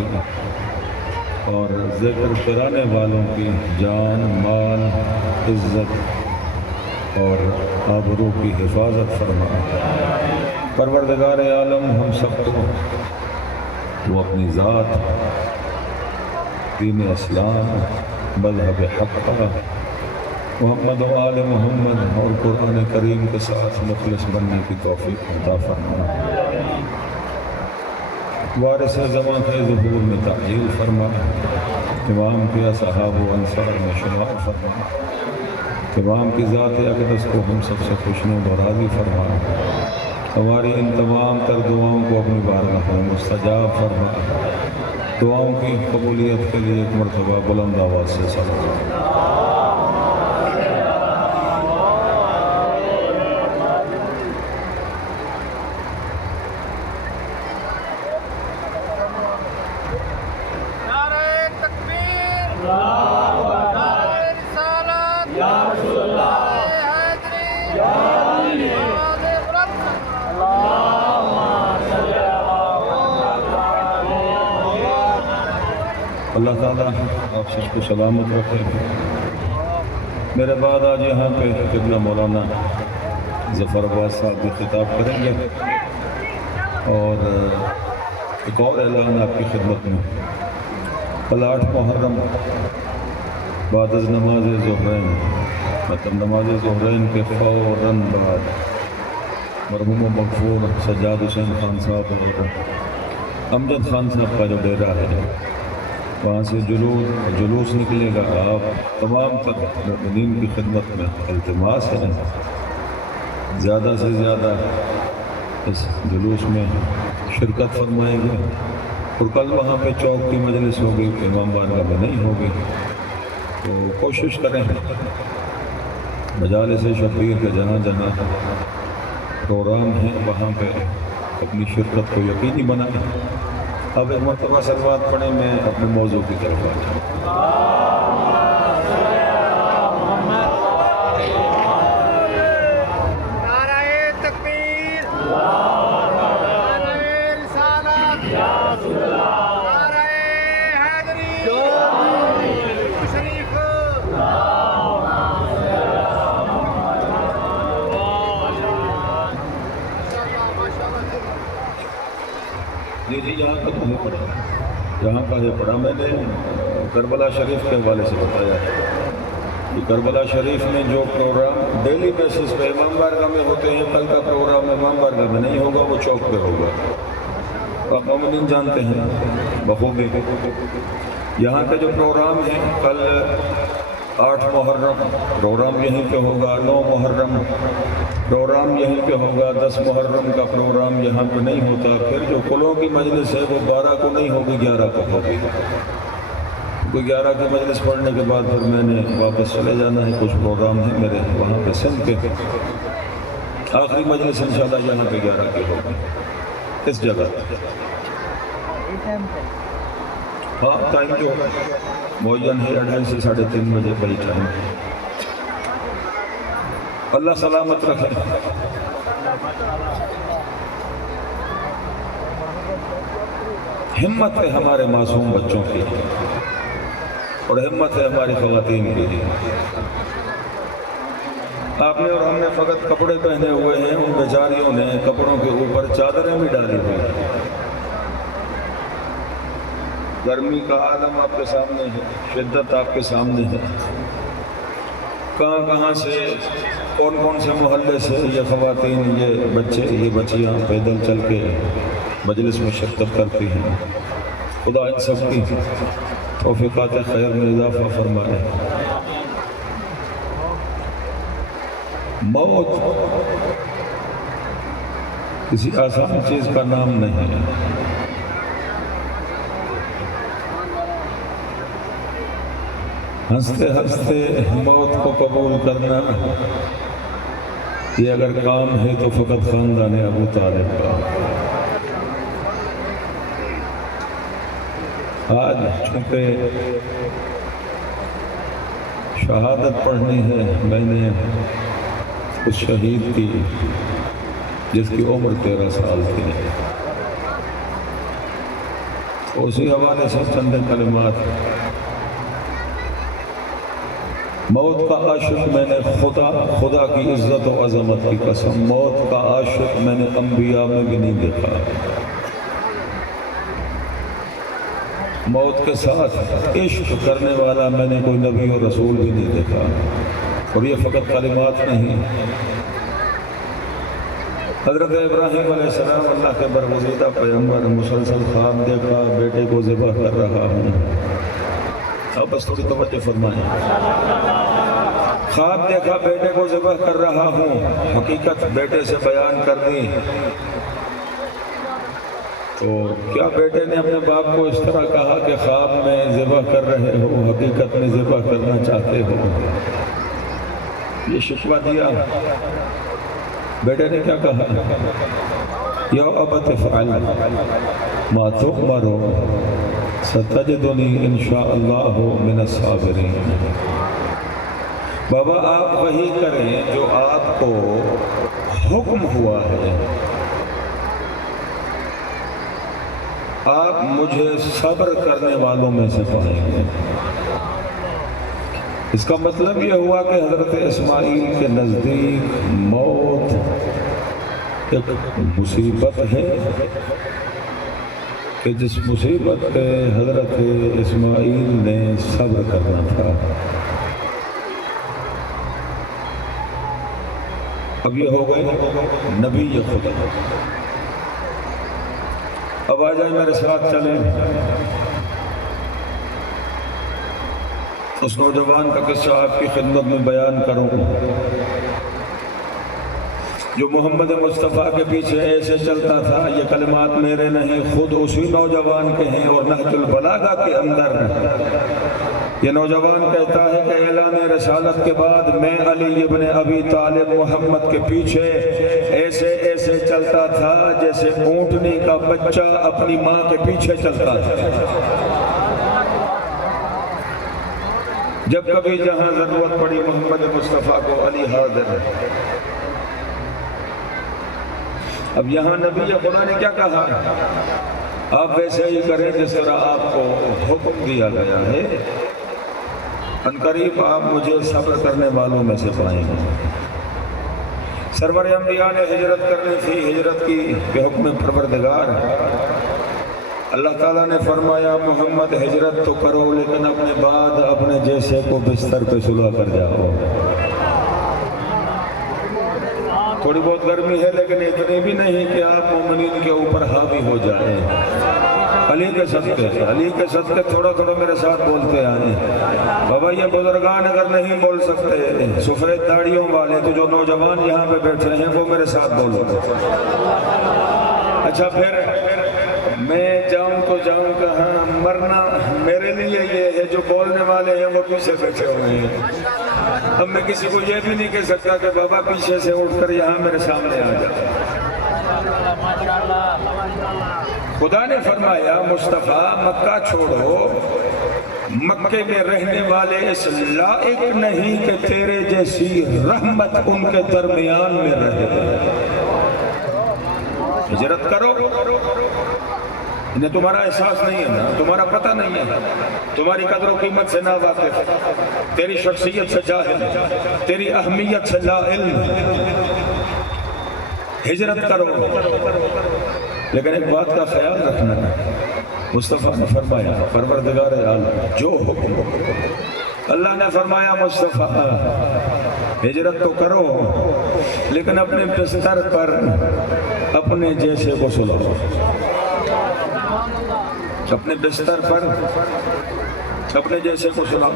کی اور ذکر کرانے والوں کی جان، مال، عزت اور آبرو کی حفاظت فرما۔ پروردگار عالم ہم سب کو وہ اپنی ذات، دین اسلام، مذہب حق، محمد و آل محمد اور قرآن کریم کے ساتھ مخلص بننے کی توفیق عطا فرما۔ وارث زمان کے ظہور میں تعجیل فرما، امام کے اصحاب و انصار میں شمار فرما، امام کی ذات اقدس کو ہم سب سے خوشنود و راضی فرما۔ ہماری ان تمام تر دعاؤں کو اپنی بارگاہ میں مستجاب فرما۔ دعاؤں کی قبولیت کے لیے ایک مرتبہ بلند آواز سے صلوات۔ اللہ تعالیٰ آپ سب کو سلامت رکھے۔ میرے بعد آج یہاں پہ قبلہ مولانا ظفر عباس صاحب بھی خطاب کریں گے اور ایک اور اعلان آپ کی خدمت میں۔ کل 8 محرم بعد از نماز ظہرین، مطلب نماز ظہرین کے فوراً بعد مرحوم و مغفور سجاد حسین خان صاحب اور امجد خان صاحب کا جو ڈیرہ ہے وہاں سے جلوس نکلے گا۔ آپ تمام تر مؤمنین کی خدمت میں التماس ہے زیادہ سے زیادہ اس جلوس میں شرکت فرمائیں گے، اور کل وہاں پہ چوک کی مجلس ہوگی، امام بارگاہ میں نہیں ہوگی، تو کوشش کریں مجالس شبیر کے جہاں جہاں پروگرام ہیں وہاں پہ اپنی شرکت کو یقینی بنائیں۔ اب ایک مرتبہ صلوات پڑھیں، میں اپنے موضوع کی طرف آ جاؤں۔ نعرہ تکبیر، نعرہ رسالت، نعرہ حیدری شریف۔ جی یہاں کا تو پڑھا، یہاں کا یہ پڑھا میں نے کربلا شریف کے حوالے سے بتایا کہ کربلا شریف میں جو پروگرام ڈیلی بیسس پہ امام بارگاہ میں ہوتے ہیں، کل کا پروگرام امام بارگاہ میں نہیں ہوگا، وہ چوک پہ ہوگا۔ آپ مومنین جانتے ہیں بخوبی یہاں کا جو پروگرام ہے، کل 8 محرم پروگرام یہیں پہ ہوگا، 9 محرم پروگرام یہیں پہ ہوگا، 10 محرم کا پروگرام یہاں پہ نہیں ہوتا۔ پھر جو قلوں کی مجلس ہے وہ 12 کو نہیں ہوگی، 11 کو ہوگی۔ کوئی 11 کی مجلس پڑھنے کے بعد پھر میں نے واپس چلے جانا ہے، کچھ پروگرام ہیں میرے وہاں پہ سندھ کے۔ آخری مجلس انشاءاللہ یہاں پہ 11 کی ہوگی اس جگہ۔ ہاں ٹائم جو معین ہے 2:30 سے 3:30 بجے بھائی ٹائم۔ اللہ سلامت رکھے۔ ہمت ہے ہمارے معصوم بچوں کی اور ہمت ہے ہماری خواتین کی۔ آپ نے اور ہم نے فقط کپڑے پہنے ہوئے ہیں، ان بیچاریوں نے کپڑوں کے اوپر چادریں بھی ڈالی ہوئی ہیں۔ گرمی کا عالم آپ کے سامنے ہے، شدت آپ کے سامنے ہے۔ کہاں کہاں سے، کون کون سے محلے سے یہ خواتین، یہ بچے، یہ بچیاں پیدل چل کے مجلس میں شرکت کرتی ہیں۔ خدا ان سب کی توفیقات خیر میں اضافہ فرمائے۔ موت کسی آسان چیز کا نام نہیں ہے۔ ہنستے ہنستے موت کو قبول کرنا، یہ اگر کام ہے تو فقط خاندان ابو طالب کا۔ آج چونکہ شہادت پڑھنی ہے، میں نے اس شہید کی جس کی عمر 13 سال تھی، اسی حوالے سے چند کلمات. موت کا عاشق میں نے خدا کی عزت و عظمت کی قسم، موت کا عاشق میں نے انبیاء میں بھی نہیں دیکھا. موت کے ساتھ عشق کرنے والا میں نے کوئی نبی اور رسول بھی نہیں دیکھا. اور یہ فقط کلمات نہیں. حضرت ابراہیم علیہ السلام اللہ کے برگزیدہ پیغمبر، مسلسل خواب دیکھا بیٹے کو ذبح کر رہا ہوں. اب بس تھوڑی توجہ فرمائیں. خواب دیکھا بیٹے کو ذبح کر رہا ہوں، حقیقت بیٹے سے بیان کر دی. تو کیا بیٹے نے اپنے باپ کو اس طرح کہا کہ خواب میں ذبح کر رہے ہو، حقیقت میں ذبح کرنا چاہتے ہو؟ یہ شکوہ دیا. بیٹے نے کیا کہا؟ یا ابت افعل ما تؤمر ستجدنی انشاءاللہ من الصابرین. بابا آپ وہی کریں جو آپ کو حکم ہوا ہے، آپ مجھے صبر کرنے والوں میں سے پائیں گے. اس کا مطلب یہ ہوا کہ حضرت اسماعیل کے نزدیک موت ایک مصیبت ہے کہ جس مصیبت پہ حضرت اسماعیل نے صبر کرنا تھا. اب یہ ہو گئے نبی خدا. اب آ جائیں میرے ساتھ چلیں. اس نوجوان کا قصہ آپ کی خدمت میں بیان کروں جو محمد مصطفیٰ کے پیچھے ایسے چلتا تھا. یہ کلمات میرے نہیں، خود اسی نوجوان کے ہیں. اور نہج البلاغہ کے اندر یہ نوجوان کہتا ہے کہ اعلان رسالت کے بعد میں علی ابن ابی طالب محمد کے پیچھے ایسے ایسے چلتا تھا جیسے اونٹنی کا بچہ اپنی ماں کے پیچھے چلتا تھا. جب کبھی جہاں ضرورت پڑی محمد مصطفیٰ کو علی حاضر ہے. اب یہاں نبی خدا نے کیا کہا؟ آپ ویسے ہی کریں جس طرح آپ کو حکم دیا گیا ہے. عنقریب آپ مجھے صبر کرنے والوں میں سے پائیں گے. سرور انبیاء نے ہجرت کرنی تھی، ہجرت کی بے حکم پروردگار. اللہ تعالیٰ نے فرمایا محمد ہجرت تو کرو لیکن اپنے بعد اپنے جیسے کو بستر پہ سلا کر جاؤ. تھوڑی بہت گرمی ہے لیکن اتنی بھی نہیں کہ آپ مومنین کے اوپر حاوی ہو جائیں. علی کے صدقے تھوڑا تھوڑا میرے ساتھ بولتے آئیں. بابا یہ بزرگان اگر نہیں بول سکتے سفید داڑیوں والے تو جو نوجوان یہاں پہ بیٹھے ہیں وہ میرے ساتھ بولو. اچھا پھر میں جاؤں تو جاؤں کہاں؟ مرنا میرے لیے یہ ہے جو بولنے والے ہیں وہ پیچھے بیٹھے ہوئے ہیں. اب میں کسی کو یہ بھی نہیں کہہ سکتا کہ بابا پیچھے سے اٹھ کر یہاں میرے سامنے آ جائے. خدا نے فرمایا مصطفیٰ مکہ چھوڑو، مکے میں رہنے والے اس لائق نہیں کہ تیرے جیسی رحمت ان کے درمیان میں رہے. ہجرت کرو. انہیں تمہارا احساس نہیں ہے نا، تمہارا پتہ نہیں ہے، تمہاری قدر و قیمت سے نا واقف، تیری شخصیت سے جاہل، تیری اہمیت سے لا علم. ہجرت کرو لیکن ایک بات کا خیال رکھنا. مصطفیٰ نے فرمایا پروردگار عالم جو حکم. اللہ نے فرمایا مصطفیٰ ہجرت تو کرو لیکن اپنے بستر پر اپنے جیسے کو سلاؤ. اپنے بستر پر اپنے جیسے کو سلاؤ.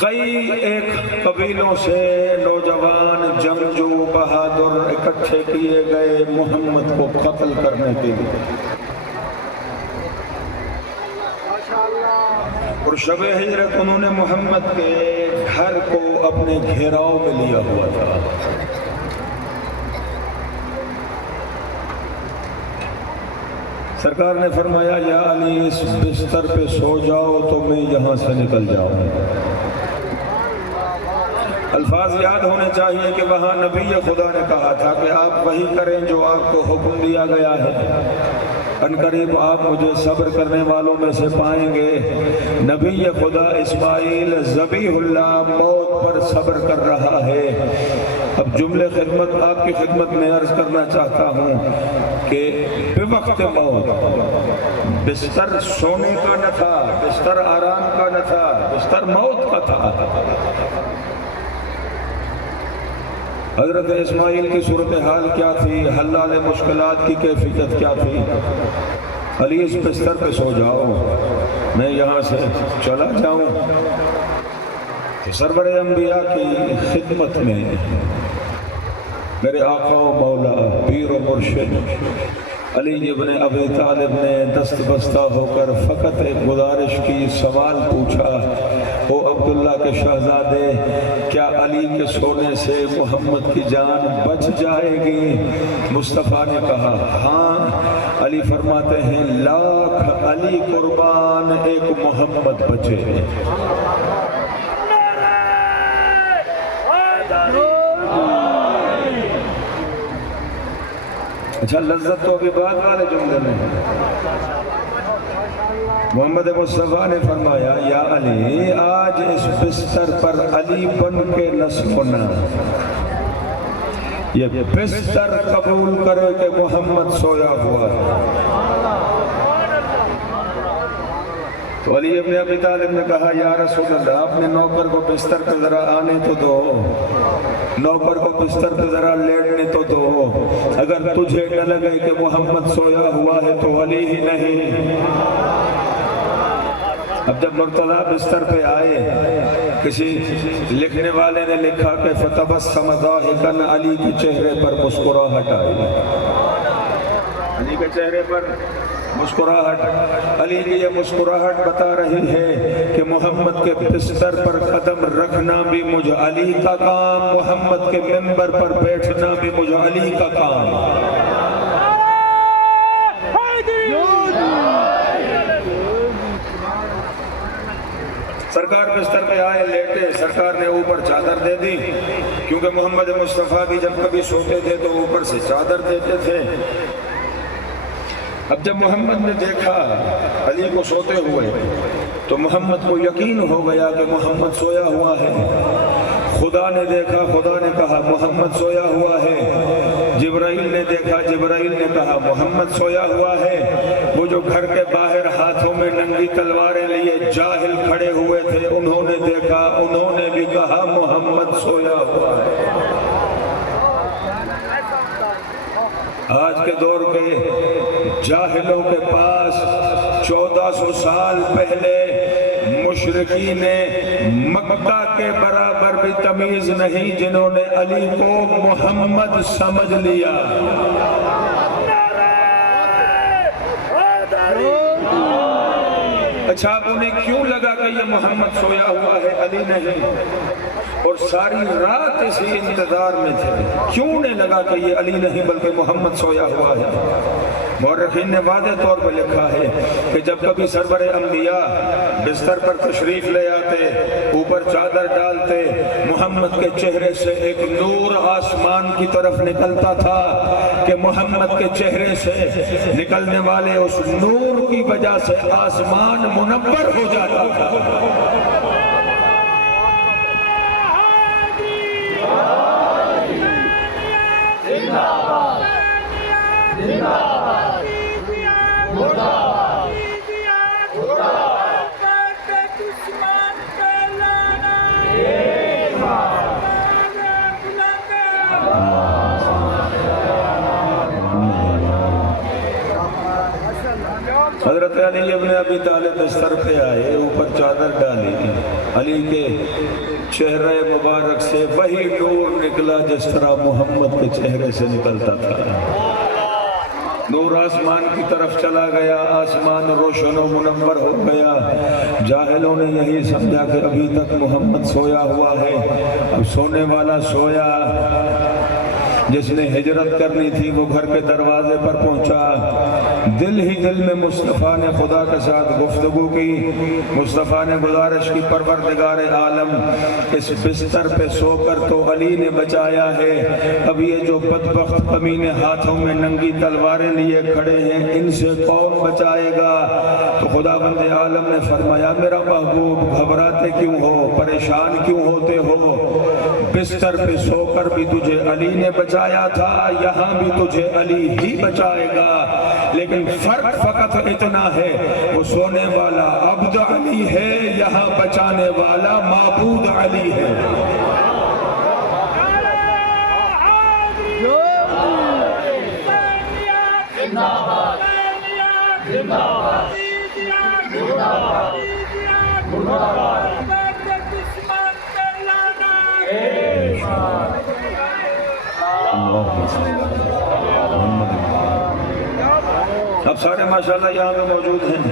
کئی ایک قبیلوں سے نوجوان جنگجو بہادر اکٹھے کیے گئے محمد کو قتل کرنے کے لیے. اور شب ہجرت انہوں نے محمد کے گھر کو اپنے گھیراؤ میں لیا ہوا تھا. سرکار نے فرمایا یا علی اس بستر پہ سو جاؤ تو میں یہاں سے نکل جاؤں. الفاظ یاد ہونے چاہیے کہ وہاں نبی خدا نے کہا تھا کہ آپ وہی کریں جو آپ کو حکم دیا گیا ہے. عنقریب آپ مجھے صبر کرنے والوں میں سے پائیں گے۔ نبی خدا اسماعیل ذبیح اللہ موت پر صبر کر رہا ہے۔ اب جملے خدمت آپ کی خدمت میں عرض کرنا چاہتا ہوں کہ بوقت موت بستر سونے کا نہ تھا، بستر آرام کا نہ تھا، بستر موت کا تھا۔ حضرت اسماعیل کی صورتحال کیا تھی، حلال مشکلات کی کیفیت کیا تھی؟ علی اس بستر پہ سو جاؤ، میں یہاں سے چلا جاؤں۔ سرور انبیاء کی خدمت میں میرے آقا و مولا پیر و مرشد علی ابن ابی طالب نے دست بستہ ہو کر فقط ایک گزارش کی، سوال پوچھا، او عبداللہ کے شہزادے، کیا علی کے سونے سے محمد کی جان بچ جائے گی؟ مصطفیٰ نے کہا ہاں۔ علی فرماتے ہیں لاکھ علی قربان ایک محمد بچے۔ اچھا لذت تو ابھی بعد والے جملے میں محمد مصطفیٰ نے فرمایا یا علی آج اس بستر پر علی بن کے نہ سونا، یہ بستر قبول کرے کہ محمد سویا ہوا ہے۔ تو علی ابن ابی طالب نے کہا یا رسول اللہ اپنے نوکر کو بستر پہ ذرا آنے تو دو، نوکر کو بستر پہ ذرا لیٹنے تو دو، اگر تجھے نہ لگے کہ محمد سویا ہوا ہے تو علی ہی نہیں۔ اب جب مرتضیٰ بستر پہ آئے، کسی لکھنے والے نے لکھا کہ فتبسم ضاحکا، علی کے چہرے پر مسکراہٹ آئی، علی کے چہرے پر مسکراہٹ۔ علی کی یہ مسکراہٹ بتا رہی ہے کہ محمد کے بستر پر قدم رکھنا بھی مجھ علی کا کام، محمد کے ممبر پر بیٹھنا بھی مجھ علی کا کام۔ سرکار بستر پہ آئے، لیٹے، سرکار نے اوپر چادر دے دی، کیونکہ محمد مصطفیٰ بھی جب کبھی سوتے تھے تو اوپر سے چادر دیتے تھے۔ اب جب محمد نے دیکھا علی کو سوتے ہوئے تو محمد کو یقین ہو گیا کہ محمد سویا ہوا ہے۔ خدا نے دیکھا، خدا نے کہا محمد سویا ہوا ہے۔ جبرائیل نے دیکھا، جبرائیل نے کہا محمد سویا ہوا ہے۔ وہ جو گھر کے باہر ہاتھوں میں ننگی تلواریں لیے جاہل کھڑے ہوئے تھے، انہوں نے دیکھا، انہوں نے بھی کہا محمد سویا ہوا ہے۔ آج کے دور کے جاہلوں کے پاس 1400 سال پہلے مشرکین مکہ کے برابر بھی تمیز نہیں، جنہوں نے علی کو محمد سمجھ لیا۔ اچھا انہیں کیوں لگا کہ یہ محمد سویا ہوا ہے، علی نہیں؟ اور ساری رات اسی انتظار میں تھے، کیوں نہیں لگا کہ یہ علی نہیں بلکہ محمد سویا ہوا ہے؟ مورخین نے واضح طور پر لکھا ہے کہ جب کبھی سرور انبیاء بستر پر تشریف لے آتے، اوپر چادر ڈالتے، محمد کے چہرے سے ایک نور آسمان کی طرف نکلتا تھا کہ محمد کے چہرے سے نکلنے والے اس نور کی وجہ سے آسمان منور ہو جاتا تھا۔ حضرت علی ابن ابی طالب بستر پہ آئے، اوپر چادر ڈالی، علی کے چہرے مبارک سے وہی نور نکلا جس طرح محمد کے چہرے سے نکلتا تھا۔ نور آسمان کی طرف چلا گیا، آسمان روشن و منور ہو گیا۔ جاہلوں نے یہی سمجھا کہ ابھی تک محمد سویا ہوا ہے، اب سونے والا سویا۔ جس نے ہجرت کرنی تھی وہ گھر کے دروازے پر پہنچا، دل ہی دل میں مصطفیٰ نے خدا کے ساتھ گفتگو کی۔ مصطفیٰ نے گزارش کی، پروردگار عالم اس بستر پہ سو کر تو علی نے بچایا ہے، اب یہ جو بدبخت کمینے ہاتھوں میں ننگی تلواریں لیے کھڑے ہیں ان سے کون بچائے گا؟ تو خدا بند عالم نے فرمایا میرا محبوب گھبراتے کیوں ہو، پریشان کیوں ہوتے ہو؟ بستر پہ سو کر بھی تجھے علی نے بچایا تھا، یہاں بھی تجھے علی ہی بچائے گا، لیکن فرق فقط اتنا ہے وہ سونے والا عبد علی ہے، یہاں بچانے والا معبود علی ہے۔ اب سارے ماشاءاللہ یہاں پہ موجود ہیں۔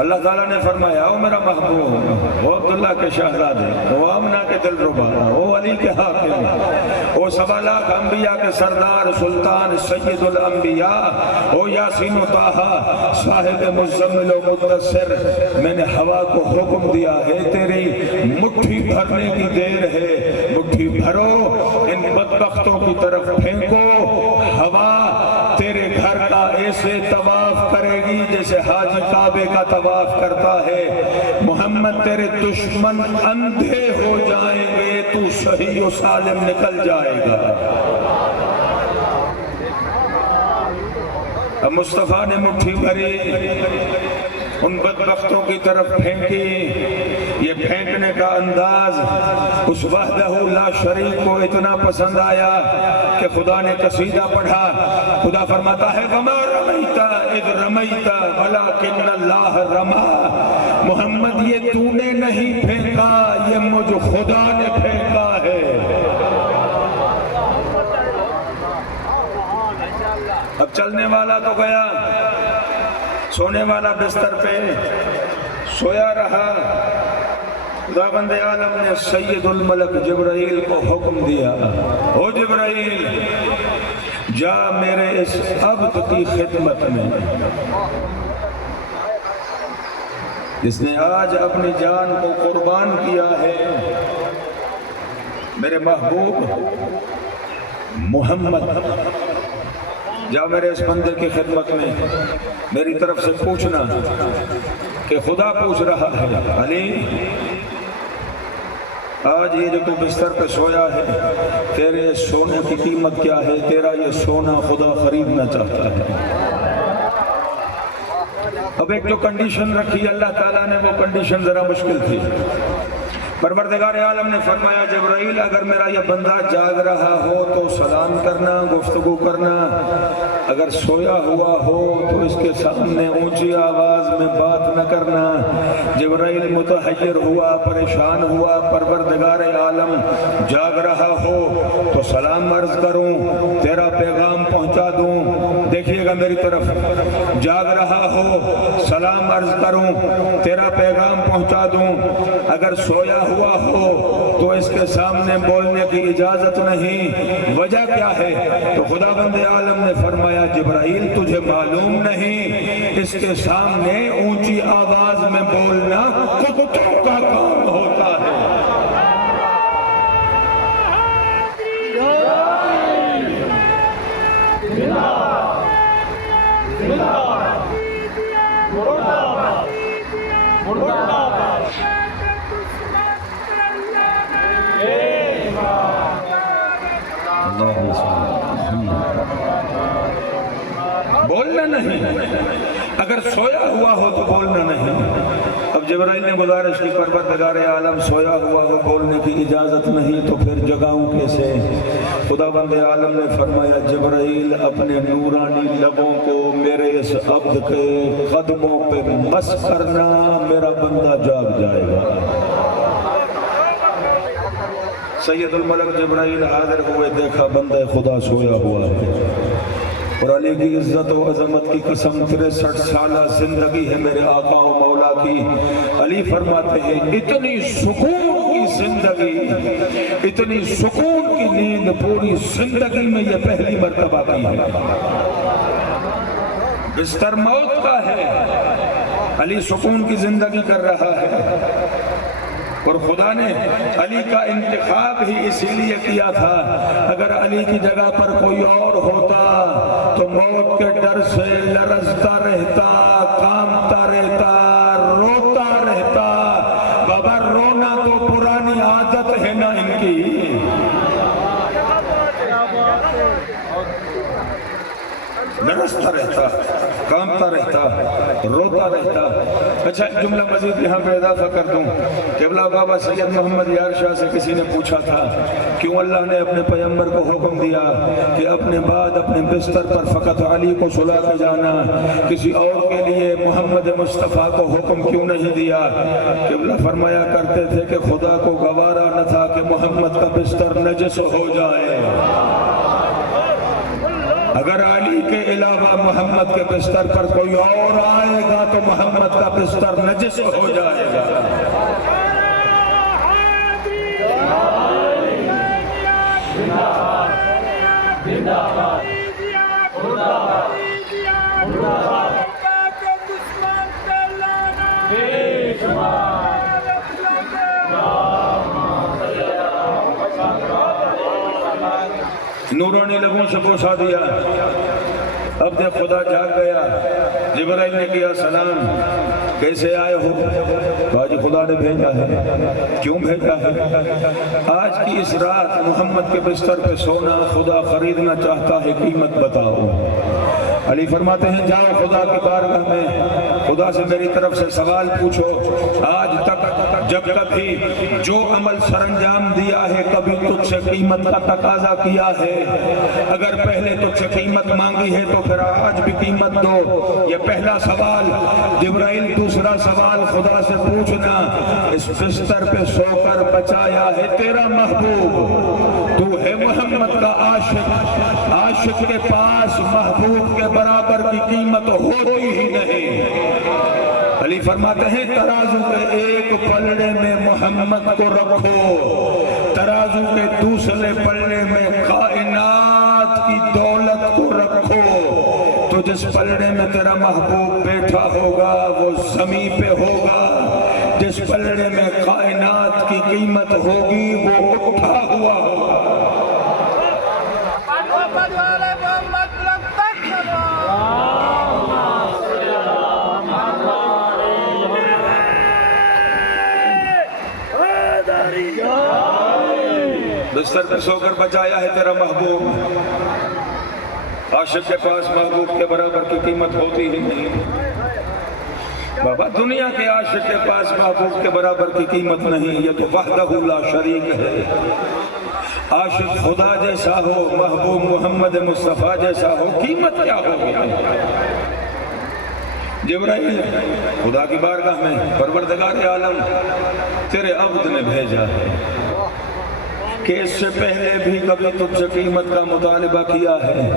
اللہ تعالیٰ نے فرمایا او میرا محبوب، وہ عبداللہ کے شہزادے، وہ آمنہ کے دلربا، وہ علی کے حاکم، وہ 7 لاکھ انبیاء کے سردار، سلطان سید الانبیاء، وہ یاسین و طٰہٰ صاحب مزمل و مدثر، میں نے ہوا کو حکم دیا ہے تیری مٹھی بھرنے کی دیر ہے، مٹھی بھرو، ان بدبختوں کی طرف پھینکو، ہوا تیرے گھر کا ایسے طواف کرے گی جیسے حاجی کعبے کا طواف کرتا ہے۔ محمد تیرے دشمن اندھے ہو جائیں گے، تو صحیح و سالم نکل جائے گا۔ اب مصطفیٰ نے مٹھی بھری، ان بدبختوں کی طرف پھینکی۔ یہ پھینکنے کا انداز اس وحدہ لا شریک کو اتنا پسند آیا کہ خدا نے قصیدہ پڑھا۔ خدا فرماتا ہے وَمَا رَمَيْتَ اِذْ رَمَيْتَ وَلَكِنَّ اللَّهَ رَمَا، محمد یہ تو نے نہیں پھینکا، یہ مجھ خدا نے پھینکا ہے۔ اب چلنے والا تو گیا، سونے والا بستر پہ سویا رہا۔ خداوند عالم نے سید الملک جبرائیل کو حکم دیا، او جبرائیل جا میرے اس عبد کی خدمت میں جس نے آج اپنی جان کو قربان کیا ہے، میرے محبوب محمد، جا میرے اس بندے کی خدمت میں میری طرف سے پوچھنا کہ خدا پوچھ رہا ہے علی آج یہ جو تو بستر پہ سویا ہے تیرے سونے کی قیمت کیا ہے؟ تیرا یہ سونا خدا خریدنا چاہتا ہے۔ اب ایک جو کنڈیشن رکھی اللہ تعالیٰ نے، وہ کنڈیشن ذرا مشکل تھی۔ پروردگار عالم نے فرمایا جبرائیل اگر میرا یہ بندہ جاگ رہا ہو تو سلام کرنا، گفتگو کرنا، اگر سویا ہوا ہو تو اس کے سامنے اونچی آواز میں بات نہ کرنا۔ جبرائیل متحیر ہوا، پریشان ہوا، پروردگار عالم جاگ رہا ہو تو سلام عرض کروں، تیرا پیغام پہنچا دوں، دیکھیے گا میری طرف، جاگ رہا ہو سلام عرض کروں، تیرا پیغام پہنچا دوں، اگر سویا ہوا ہو تو اس کے سامنے بولنے کی اجازت نہیں۔ وجہ کیا ہے؟ تو خداوند عالم نے فرمایا جبرائیل تجھے معلوم نہیں اس کے سامنے اونچی آواز میں بولنا کتوں کا کام ہوتا ہے۔ بولنا نہیں، اگر سویا ہوا ہو تو بولنا نہیں۔ اب جبرائیل نے گزارش کی پروردگار عالم سویا ہوا ہو بولنے کی اجازت نہیں تو پھر جگاؤں کیسے؟ خداوند عالم نے فرمایا جبرائیل اپنے نورانی لبوں کو میرے اس عبد کے قدموں پہ مس کرنا، میرا بندہ جاگ جائے گا۔ سید الملک جبرائیل حاضر ہوئے، دیکھا بندہ خدا سویا ہوا ہے، اور علی کی عزت و عظمت کی قسم 63 سالہ زندگی ہے میرے آقا و مولا کی۔ علی فرماتے ہیں اتنی سکون کی زندگی، اتنی سکون کی نیند پوری زندگی میں یہ پہلی مرتبہ کی ہے۔ بستر موت کا ہے، علی سکون کی زندگی کر رہا ہے، اور خدا نے علی کا انتخاب ہی اسی لیے کیا تھا۔ اگر علی کی جگہ پر کوئی اور ہوتا تو موت کے ڈر سے لرزتا رہتا، کانپتا رہتا، روتا رہتا۔ بابا رونا تو پرانی عادت ہے نا ان کی۔ لرزتا رہتا، کانپتا رہتا، روتا رہتا۔ اچھا ایک جملہ مزید یہاں پہ اضافہ کر دوں۔ قبلہ بابا سید محمد یار شاہ سے کسی نے پوچھا تھا کیوں اللہ نے اپنے پیغمبر کو حکم دیا کہ اپنے بعد اپنے بستر پر فقط علی کو سلا کے جانا، کسی اور کے لیے محمد مصطفیٰ کو حکم کیوں نہیں دیا؟ قبلہ فرمایا کرتے تھے کہ خدا کو گوارا نہ تھا کہ محمد کا بستر نجس ہو جائے۔ اگر علی کے علاوہ محمد کے بستر پر کوئی اور آئے گا تو محمد کا بستر نجس ہو جائے گا۔ نورانی لبوں سے پوچھا دیا۔ اب جب خدا جاگ گیا، جبرائیل نے کیا سلام، کیسے آئے ہو؟ تو آج خدا نے بھیجا ہے۔ کیوں بھیجا ہے؟ آج کی اس رات محمد کے بستر پہ سونا خدا خریدنا چاہتا ہے، قیمت بتاؤ۔ علی فرماتے ہیں جاؤ خدا کی بارگاہ میں، خدا سے میری طرف سے سوال پوچھو۔ آج تک جب کبھی جو عمل سر انجام دیا ہے کبھی تجھ سے قیمت کا تقاضا کیا ہے؟ اگر پہلے تجھ سے قیمت مانگی ہے تو پھر آج بھی قیمت دو۔ یہ پہلا سوال جبرائیل۔ دوسرا سوال خدا سے پوچھنا، اس بستر پہ سو کر بچایا ہے تیرا محبوب، تو ہے محمد کا عاشق، عاشق کے پاس محبوب کے برابر کی قیمت ہوتی ہی نہیں۔ علی فرماتے ہیں ترازو کے ایک پلڑے میں محمد کو رکھو، ترازو کے دوسرے پلڑے میں کائنات کی دولت کو رکھو، تو جس پلڑے میں تیرا محبوب بیٹھا ہوگا وہ زمین پہ ہوگا، جس پلڑے میں کائنات کی قیمت ہوگی وہ اٹھا ہوا ہوگا۔ بستر پہ سو کر بچایا ہے تیرا محبوب، عاشق کے پاس محبوب کے برابر کی قیمت ہوتی ہی نہیں۔ بابا دنیا کے عاشق کے پاس محبوب کے برابر کی قیمت نہیں، یہ تو وحدہ لا شریک ہے۔ عاشق خدا جیسا ہو، محبوب محمد مصطفیٰ جیسا ہو، قیمت کیا ہوگی؟ جبرائیل خدا کی بارگاہ میں، پروردگار عالم تیرے عبد نے بھیجا ہے کہ اس سے پہلے بھی کبھی تجھ سے قیمت کا مطالبہ کیا ہے،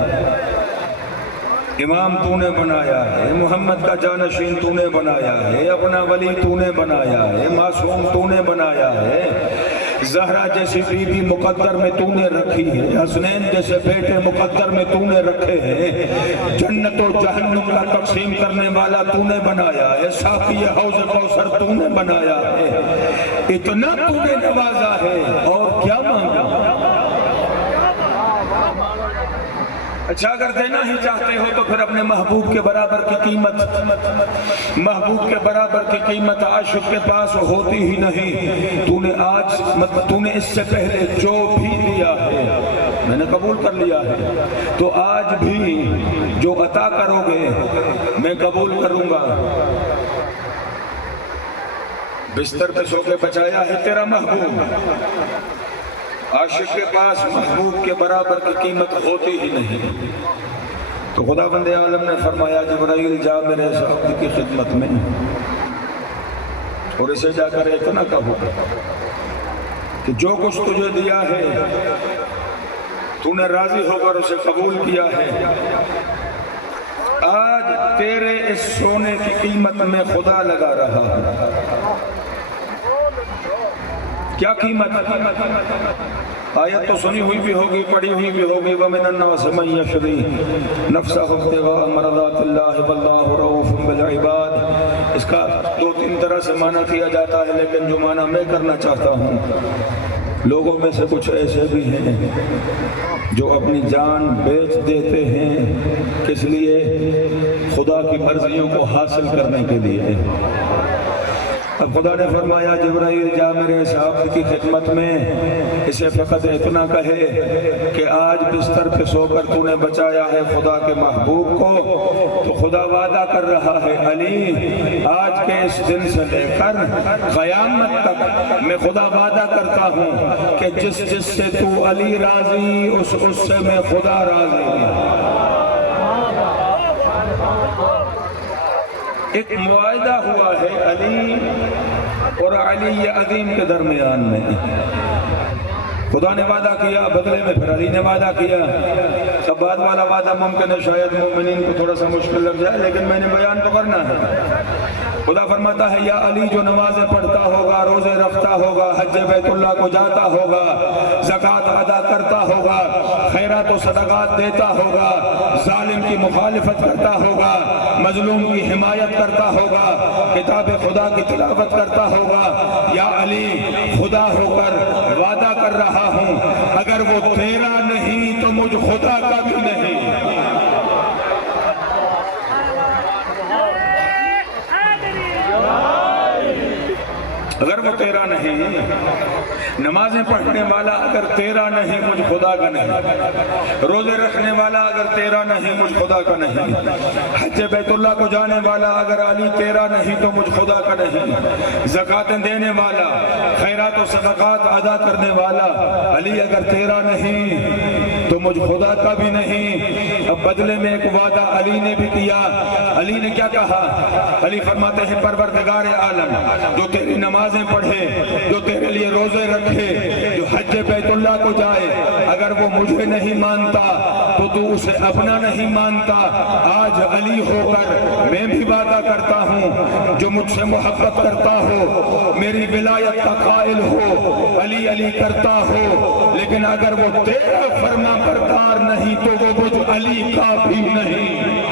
امام تو نے بنایا ہے، محمد کا جانشین تو نے بنایا ہے، اپنا ولی تو نے بنایا ہے، معصوم تو نے بنایا ہے، زہرا جیسی بیوی مقدر میں تو نے رکھی ہے، حسنین جیسے بیٹے مقدر میں تو نے رکھے ہیں، جنت و جہنم کا تقسیم کرنے والا تو نے بنایا ہے، ساقی حوض کوثر تو نے بنایا ہے، اتنا تو نے نوازا ہے، اور کیا مانگا؟ اچھا اگر دینا ہی چاہتے ہو تو پھر اپنے محبوب کے برابر کی قیمت، محبوب کے برابر کی قیمت عاشق کے پاس ہوتی ہی نہیں۔ تو نے اس سے پہلے جو بھی دیا ہے میں نے قبول کر لیا ہے، تو آج بھی جو عطا کرو گے میں قبول کروں گا۔ بستر پہ سو کے بچایا ہے تیرا محبوب، عاشق کے پاس محبوب کے برابر کی قیمت ہوتی ہی نہیں۔ تو خدا بند عالم نے فرمایا جبرائیل جا میرے اس عبد کی خدمت میں اور اسے جا کر اتنا کہو کہ جو کچھ تجھے دیا ہے تو نے راضی ہو کر اسے قبول کیا ہے، آج تیرے اس سونے کی قیمت میں خدا لگا رہا ہے۔ کیا قیمت؟ آیت تو سنی ہوئی بھی ہوگی، پڑھی ہوئی بھی ہوگی، وَمِنَ النَّاسِ مَن يَشْرِي نَفْسَهُ ابْتِغَاءَ مَرْضَاتِ اللَّهِ وَاللَّهُ رَءُوفٌ بِالْعِبَادِ۔ اس کا دو تین طرح سے معنی کیا جاتا ہے، لیکن جو معنی میں کرنا چاہتا ہوں، لوگوں میں سے کچھ ایسے بھی ہیں جو اپنی جان بیچ دیتے ہیں کس لیے؟ خدا کی مرضیوں کو حاصل کرنے کے لیے۔ اب خدا نے فرمایا جبرائیل جا میرے اس عبد کی خدمت میں، اسے فقط اتنا کہے کہ آج بستر پہ سو کر تو نے بچایا ہے خدا کے محبوب کو، تو خدا وعدہ کر رہا ہے علی آج کے اس دن سے لے کر قیامت تک میں خدا وعدہ کرتا ہوں کہ جس سے تو علی راضی اس سے میں خدا راضی ہوں۔ ایک معاہدہ ہوا ہے علی اور علی عظیم کے درمیان میں۔ خدا نے وعدہ کیا، بدلے میں پھر علی نے وعدہ کیا۔ اب بعد والا وعدہ ممکن ہے شاید مومنین کو تھوڑا سا مشکل لگ جائے، لیکن میں نے بیان تو کرنا ہے۔ خدا فرماتا ہے یا علی جو نمازیں پڑھتا ہوگا، روزے رکھتا ہوگا، حج بیت اللہ کو جاتا ہوگا، زکوٰۃ ادا کرتا ہوگا، خیرات و صدقات دیتا ہوگا، ظالم کی مخالفت کرتا ہوگا، مظلوم کی حمایت کرتا ہوگا، کتاب خدا کی تلاوت کرتا ہوگا، یا علی خدا ہو کر وعدہ کر رہا ہوں اگر وہ تیرا نہیں تو مجھ خدا کا بھی نہیں۔ اگر وہ تیرا نہیں، نمازیں پڑھنے والا اگر تیرا نہیں مجھ خدا کا نہیں، روزے رکھنے والا اگر تیرا نہیں مجھ خدا کا نہیں، حج بیت اللہ کو جانے والا اگر علی تیرا نہیں تو مجھ خدا کا نہیں، زکوٰۃ دینے والا، خیرات و صدقات ادا کرنے والا علی اگر تیرا نہیں تو مجھ خدا کا بھی نہیں۔ اب بدلے میں ایک وعدہ علی نے بھی کیا۔ علی نے کیا کہا؟ علی فرماتے ہیں پروردگار عالم جو تیری نمازیں پڑھے، جو تیرے لیے روزے رکھے، جو حج بیت اللہ کو جائے، اگر وہ مجھے نہیں مانتا تو تو اسے اپنا نہیں مانتا۔ آج علی ہو کر میں بھی وعدہ کرتا ہوں جو مجھ سے محبت کرتا ہو، میری ولایت کا قائل ہو، علی علی کرتا ہو، لیکن اگر وہ تیرا فرما بردار نہیں تو وہ مجھ علی کا بھی نہیں۔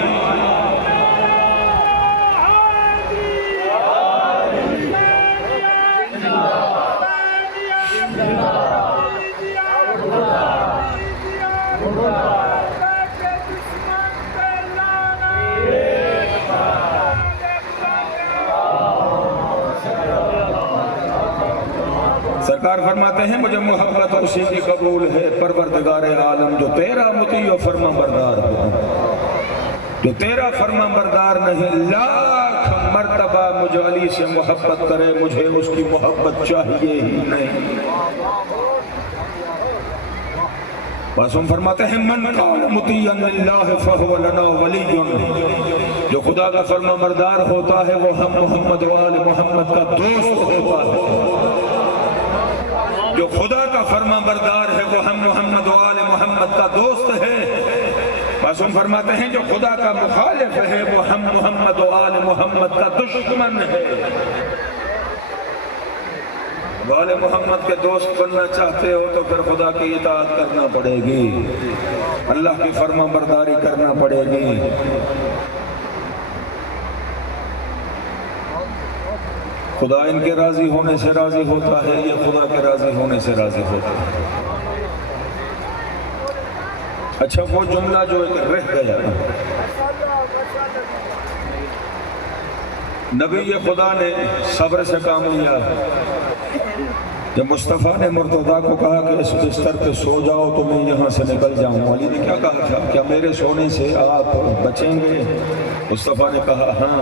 سرکار فرماتے ہیں مجھے محبت اسی کی قبول ہے پروردگار عالم جو تیرا مطیع و فرما بردار ہو، جو تیرا فرما بردار نہیں لاکھ مرتبہ مجھ علی سے محبت کرے مجھے اس کی محبت چاہیے ہی نہیں۔ معصوم فرماتے ہیں من قال مطیعا للہ فہو لنا ولی، جو خدا کا فرما بردار ہوتا ہے وہ ہم محمد و آل محمد کا دوست ہوتا ہے، جو خدا کا فرما بردار ہے وہ ہم محمد و آل محمد کا دوست ہے۔ معصوم فرماتے ہیں جو خدا کا مخالف ہے وہ ہم محمد و آل محمد کا دشمن ہے۔ آل محمد کے دوست بننا چاہتے ہو تو پھر خدا کی اطاعت کرنا پڑے گی، اللہ کی فرما برداری کرنا پڑے گی۔ خدا ان کے راضی ہونے سے راضی ہوتا ہے، یہ خدا کے راضی ہونے سے راضی ہوتا ہے۔ اچھا وہ جملہ جو ایک رہ گیا، نبی خدا نے صبر سے کام لیا۔ جب مصطفیٰ نے مرتضیٰ کو کہا کہ اس بستر پہ سو جاؤ تو میں یہاں سے نکل جاؤں، علی نے کیا کہا تھا؟ کیا میرے سونے سے آپ بچیں گے؟ مصطفیٰ نے کہا ہاں۔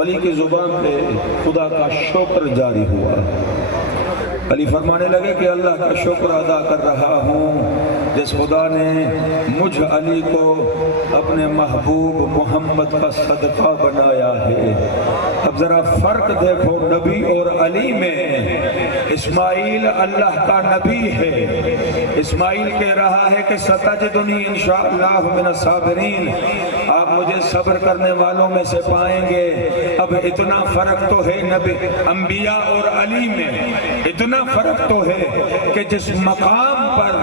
علی کی زبان پہ خدا کا شکر جاری ہوا۔ علی فرمانے لگے کہ اللہ کا شکر ادا کر رہا ہوں جس خدا نے مجھ علی کو اپنے محبوب محمد کا صدقہ بنایا ہے۔ اب ذرا فرق دیکھو نبی اور علی میں۔ اسماعیل اللہ کا نبی ہے، اسماعیل کہہ رہا ہے کہ ستجدنی انشاءاللہ من الصابرین، آپ مجھے صبر کرنے والوں میں سے پائیں گے۔ اب اب اتنا فرق تو ہے نبی انبیاء اور علی میں، اتنا فرق تو ہے کہ جس مقام پر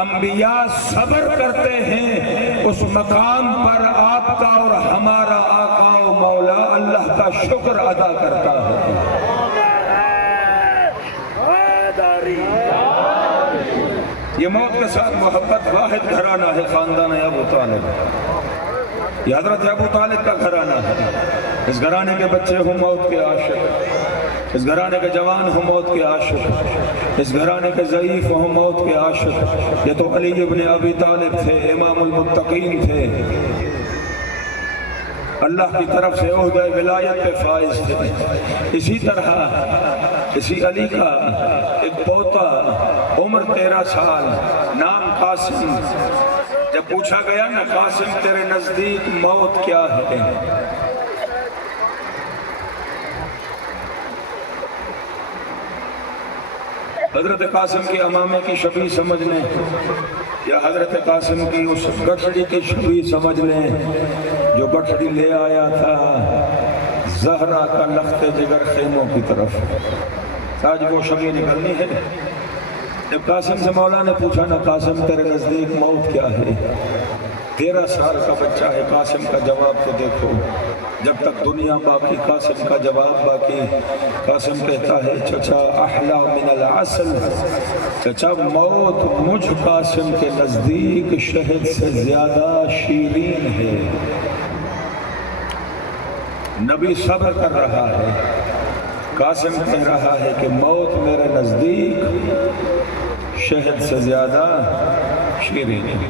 انبیاء صبر کرتے ہیں اس مقام پر آپ کا اور ہمارا آقا و مولا اللہ کا شکر ادا کرتا ہے۔ یہ موت کے ساتھ محبت واحد گھرانہ ہے، خاندان ابو طالب۔ یہ حضرت ابو طالب کا گھرانہ ہے۔ اس گھرانے کے بچے ہوں موت کے عاشق، اس گھرانے کے جوان ہوں موت کے عاشق، اس گھرانے کے ضعیف ہوں موت کے عاشق۔ یہ تو علی ابن ابی طالب تھے، امام المتقین تھے، اللہ کی طرف سے عہدہ ولایت پہ فائز تھے۔ اسی طرح اسی علی کا ایک پوتا عمر 13 سال، نام قاسم، جب پوچھا گیا نا قاسم تیرے نزدیک موت کیا ہے، حضرت قاسم کی امامے کی شبیہ سمجھ لیں یا حضرت قاسم کی اس گٹھڑی کی شبیہ سمجھ لیں جو گٹھڑی لے آیا تھا زہرا کا لخت جگر خیموں کی طرف۔ آج وہ شبیہ نکلنی ہے۔ جب قاسم سے مولا نے پوچھا نا قاسم تیرے نزدیک موت کیا ہے، 13 سال کا بچہ ہے، قاسم کا جواب تو دیکھو، جب تک دنیا باقی قاسم کا جواب باقی۔ قاسم کہتا ہے چچا احلا من العسل، چچا موت مجھ قاسم کے نزدیک شہد سے زیادہ شیرین ہے۔ نبی صبر کر رہا ہے، قاسم کہہ رہا ہے کہ موت میرے نزدیک شہد سے زیادہ شیرین ہے۔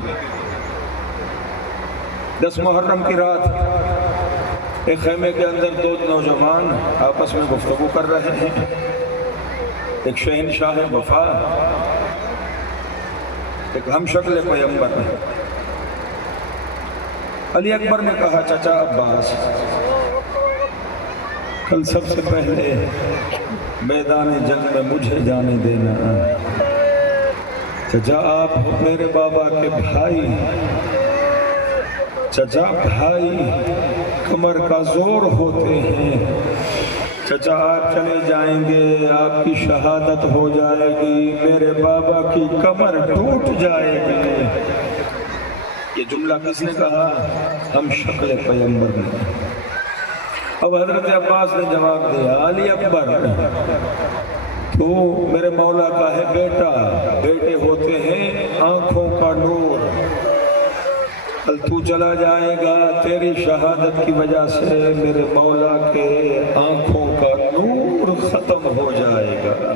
10 محرم کی رات ایک خیمے کے اندر 2 نوجوان آپس میں گفتگو کر رہے ہیں۔ ایک شہنشاہ وفا، ایک ہم شکل پیغمبر۔ علی اکبر نے کہا چچا عباس کل سب سے پہلے میدان جنگ میں مجھے جانے دینا۔ چچا آپ میرے بابا کے بھائی، چچا بھائی کمر کا زور ہوتے ہیں، چچا آپ چلے جائیں گے آپ کی شہادت ہو جائے گی، میرے بابا کی کمر ٹوٹ جائے گی۔ یہ جملہ کس نے کہا؟ ہم شکل پیغمبر نے۔ اب حضرت عباس نے جواب دیا علی اکبر تو میرے مولا کا ہے بیٹا، بیٹے ہوتے ہیں آنکھوں کا نور، کل تو چلا جائے گا تیری شہادت کی وجہ سے میرے مولا کے آنکھوں کا نور ختم ہو جائے گا۔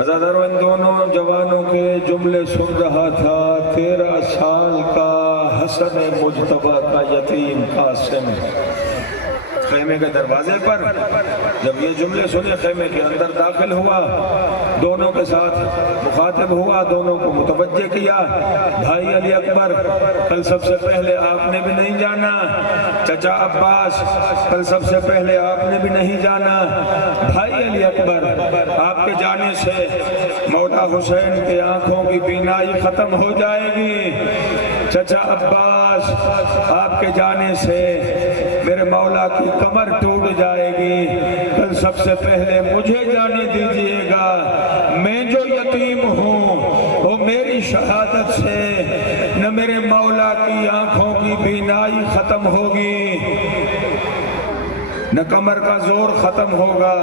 عزادارو ان دونوں جوانوں کے جملے سن رہا تھا 13 سال کا حسن مجتبیٰ کا یتیم قاسم خیمے کے دروازے پر جب یہ جملے سنے خیمے کے اندر داخل ہوا، دونوں کے ساتھ مخاطب ہوا، دونوں کو متوجہ کیا۔ بھائی علی اکبر کل سب سے پہلے آپ نے بھی نہیں جانا، چچا عباس کل سب سے پہلے آپ نے بھی نہیں جانا۔ بھائی علی اکبر آپ کے جانے سے مولا حسین کے آنکھوں کی بینائی ختم ہو جائے گی، چچا عباس آپ کے جانے سے میرے مولا کی کمر ٹوٹ جائے گی، کل سب سے پہلے مجھے جانے دیجئے گا، میں جو یتیم ہوں وہ میری شہادت سے نہ میرے مولا کی آنکھوں کی بینائی ختم ہوگی نہ کمر کا زور ختم ہوگا۔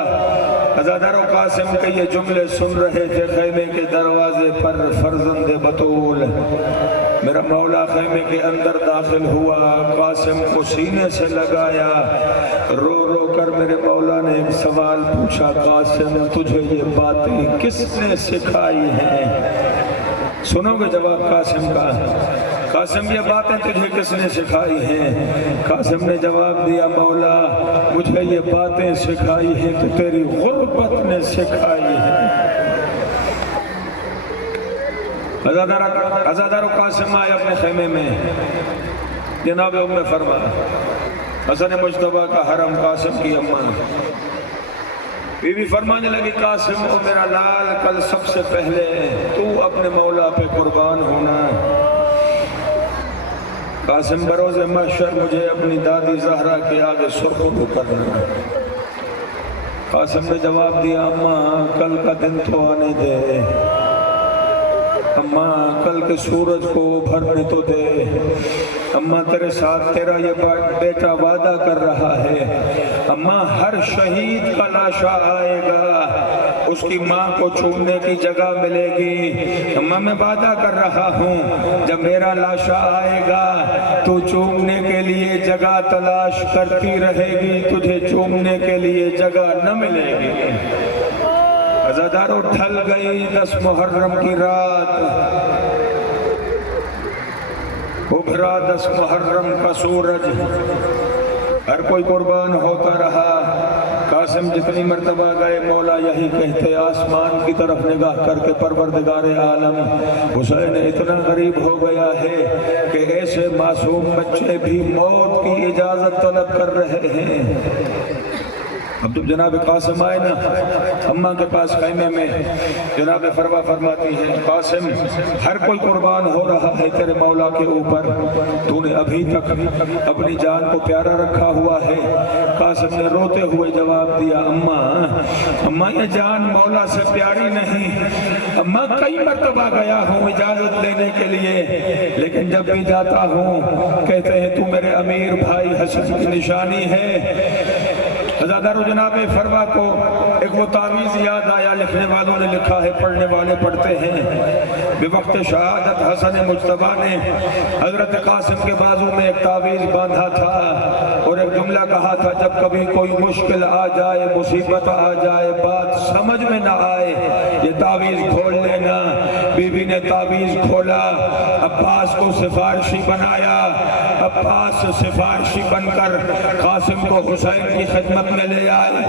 عزادار و قاسم کے یہ جملے سن رہے تھے خیمے کے دروازے پر فرزند بطول۔ میرا مولا خیمے کے اندر داخل ہوا، قاسم کو سینے سے لگایا، رو رو کر میرے مولا نے ایک سوال پوچھا، قاسم تجھے یہ باتیں کس نے سکھائی ہیں؟ سنو گے جواب قاسم کا؟ قاسم یہ باتیں تجھے کس نے سکھائی ہیں؟ قاسم نے جواب دیا مولا مجھے یہ باتیں سکھائی ہیں تو تیری غربت نے سکھائی ہیں۔ عزادار قاسم آئے اپنے خیمے میں، جناب ام فرما حسن مجتبیٰ کا حرم قاسم کی اماں بی بی فرمانے لگی قاسم او میرا لال کل سب سے پہلے تو اپنے مولا پہ قربان ہونا، قاسم بروز محشر مجھے اپنی دادی زہرا کے آگے سرخرو کرنا ہے۔ قاسم نے جواب دیا اماں کل کا دن تو آنے دے، اماں کل کے سورج کو ابھرنے تو دے، اماں تیرے ساتھ تیرا یہ بیٹا وعدہ کر رہا ہے، اماں ہر شہید کا لاشا آئے گا، اس کی ماں کو چومنے کی جگہ ملے گی، اماں میں وعدہ کر رہا ہوں جب میرا لاشا آئے گا تو چومنے کے لیے جگہ تلاش کرتی رہے گی، تجھے چومنے کے لیے جگہ نہ ملے گی۔ عزادارو ڈھل گئی 10 محرم کی رات، ابھرا 10 محرم کا سورج، ہر کوئی قربان ہوتا رہا۔ قاسم جتنی مرتبہ گئے مولا یہی کہتے آسمان کی طرف نگاہ کر کے پروردگار عالم حسین اتنا غریب ہو گیا ہے کہ ایسے معصوم بچے بھی موت کی اجازت طلب کر رہے ہیں۔ اب جب جناب قاسم آئے نا اماں کے پاس خیمے میں، جناب فروا فرماتی ہے قاسم ہر کوئی قربان ہو رہا ہے تیرے مولا کے اوپر، تو نے ابھی تک اپنی جان کو پیارا رکھا ہوا ہے۔ قاسم نے روتے ہوئے جواب دیا اماں یہ جان مولا سے پیاری نہیں، اماں کئی مرتبہ گیا ہوں اجازت لینے کے لیے، لیکن جب بھی جاتا ہوں کہتے ہیں تو میرے امیر بھائی حسن کی نشانی ہے۔ عزادارو جناب فروا کو ایک وہ تعویذ یاد آیا، لکھنے والوں نے لکھا ہے پڑھنے والے پڑھتے ہیں۔ بے وقت شہادت حسن مجتبیٰ نے حضرت قاسم کے بازو میں ایک تعویذ باندھا تھا اور ایک جملہ کہا تھا جب کبھی کوئی مشکل آ جائے، مصیبت آ جائے، بات سمجھ میں نہ آئے، یہ تعویذ کھول لینا۔ بی بی نے تعویذ کھولا، عباس کو سفارشی بنایا، عباس سفارشی بن کر قاسم کو حسین کی خدمت میں لے آئے۔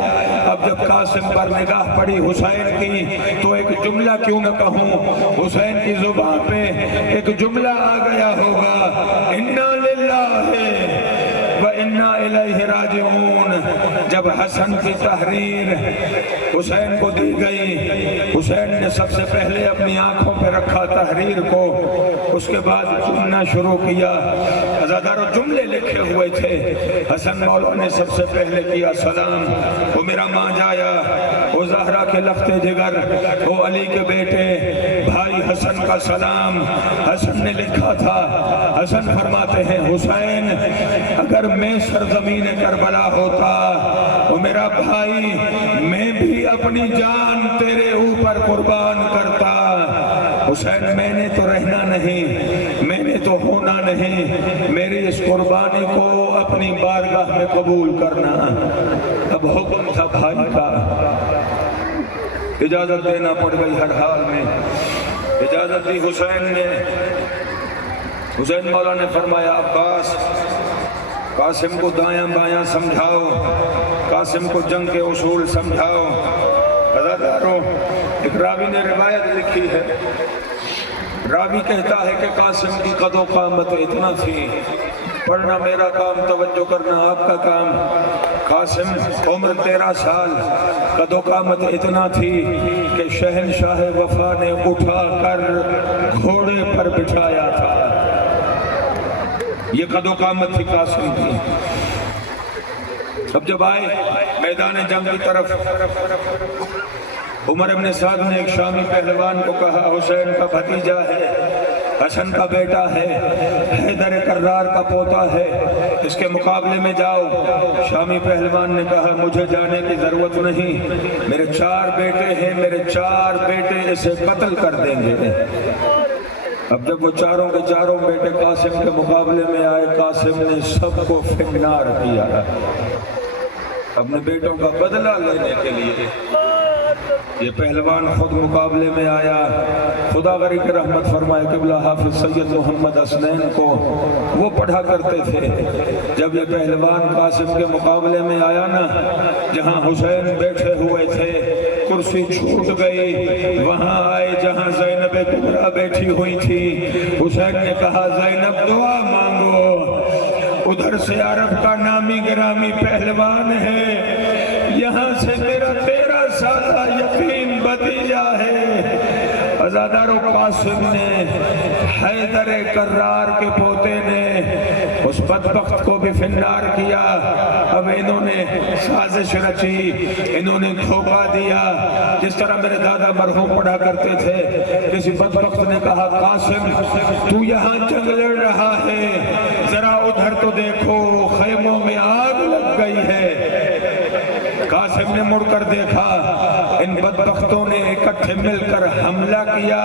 اب جب قاسم پر نگاہ پڑی حسین کی تو ایک جملہ کیوں نہ کہوں، حسین کی زبان پہ ایک جملہ آ گیا ہوگا، اِنَّا لِلَّهِ وَإِنَّا إِلَيْهِ رَاجِعُونَ۔ جب حسن کی تحریر حسین کو دی گئی، حسین نے سب سے پہلے اپنی آنکھوں پہ رکھا تحریر کو، اس کے بعد چننا شروع کیا۔ عزادارو جملے لکھے ہوئے تھے، حسن مولا نے سب سے پہلے کیا سلام، وہ میرا ماں جایا، وہ زہرا کے لخت جگر، وہ علی کے بیٹے بھائی حسن کا سلام۔ حسن نے لکھا تھا، حسن فرماتے ہیں حسین اگر میں سرزمین کربلا ہوتا وہ میرا بھائی میں بھی اپنی جان تیرے اوپر قربان کرتا۔ حسین میں نے تو رہنا نہیں، میں نے تو ہونا نہیں، میری اس قربانی کو اپنی بارگاہ میں قبول کرنا۔ اب حکم تھا بھائی کا، اجازت دینا پڑ گئی ہر حال میں، اجازت دی حسین نے۔ حسین مولا نے فرمایا عباس قاسم کو دایاں بایاں سمجھاؤ، قاسم کو جنگ کے اصول سمجھاؤ۔ عزادارو ایک راوی نے روایت لکھی ہے، راوی کہتا ہے کہ قاسم کی قد و قامت اتنا تھی، پڑھنا میرا کام، توجہ کرنا آپ کا کام۔ قاسم عمر 13 سال، قد و قامت اتنا تھی کہ شہنشاہ وفا نے اٹھا کر گھوڑے پر بٹھایا تھا، یہ قد و قامت تھی قاسم کی۔ اب جب آئے میدان جنگ کی طرف، عمر ابن سعد نے ایک شامی پہلوان کو کہا حسین کا بھتیجا ہے، حسن کا بیٹا ہے، حیدر کرار کا پوتا ہے، اس کے مقابلے میں جاؤ۔ شامی پہلوان نے کہا مجھے جانے کی ضرورت نہیں، میرے 4 بیٹے ہیں، میرے 4 بیٹے اسے قتل کر دیں گے۔ اب جب وہ چاروں کے چاروں بیٹے قاسم کے مقابلے میں آئے، قاسم نے سب کو فنار کیا اپنے بیٹوں کا بدلہ لینے کے لیے۔ یہ پہلوان خود مقابلے میں آیا، خدا غریب کی رحمت فرمائے قبلہ حافظ سید محمد حسنین کو وہ پڑھا کرتے تھے۔ جب یہ پہلوان قاسم کے مقابلے میں آیا نا، جہاں حسین بیٹھے ہوئے تھے کرسی چھوٹ گئی، وہاں آئے جہاں زینب کبریٰ بیٹھی ہوئی تھی۔ حسین نے کہا زینب دعا مانگو، ادھر سے عرب کا نامی گرامی پہلوان ہے، یہاں سے میرا 13 سالہ یتیم بھتیجا ہے، عزادارو قاسم نے حیدر کرار کے پوتے نے اس بدبخت کو بھی فنار کیا. اب انہوں نے سازش رچی, انہوں نے دھوکہ دیا. جس طرح میرے دادا مرحوم پڑھا کرتے تھے, کسی بدبخت نے کہا قاسم تو یہاں جنگ لڑ رہا ہے, ذرا ادھر تو دیکھو خیموں میں آگ لگ گئی ہے. قاسم نے مڑ کر دیکھا, ان بدبختوں نے اکٹھے مل کر حملہ کیا.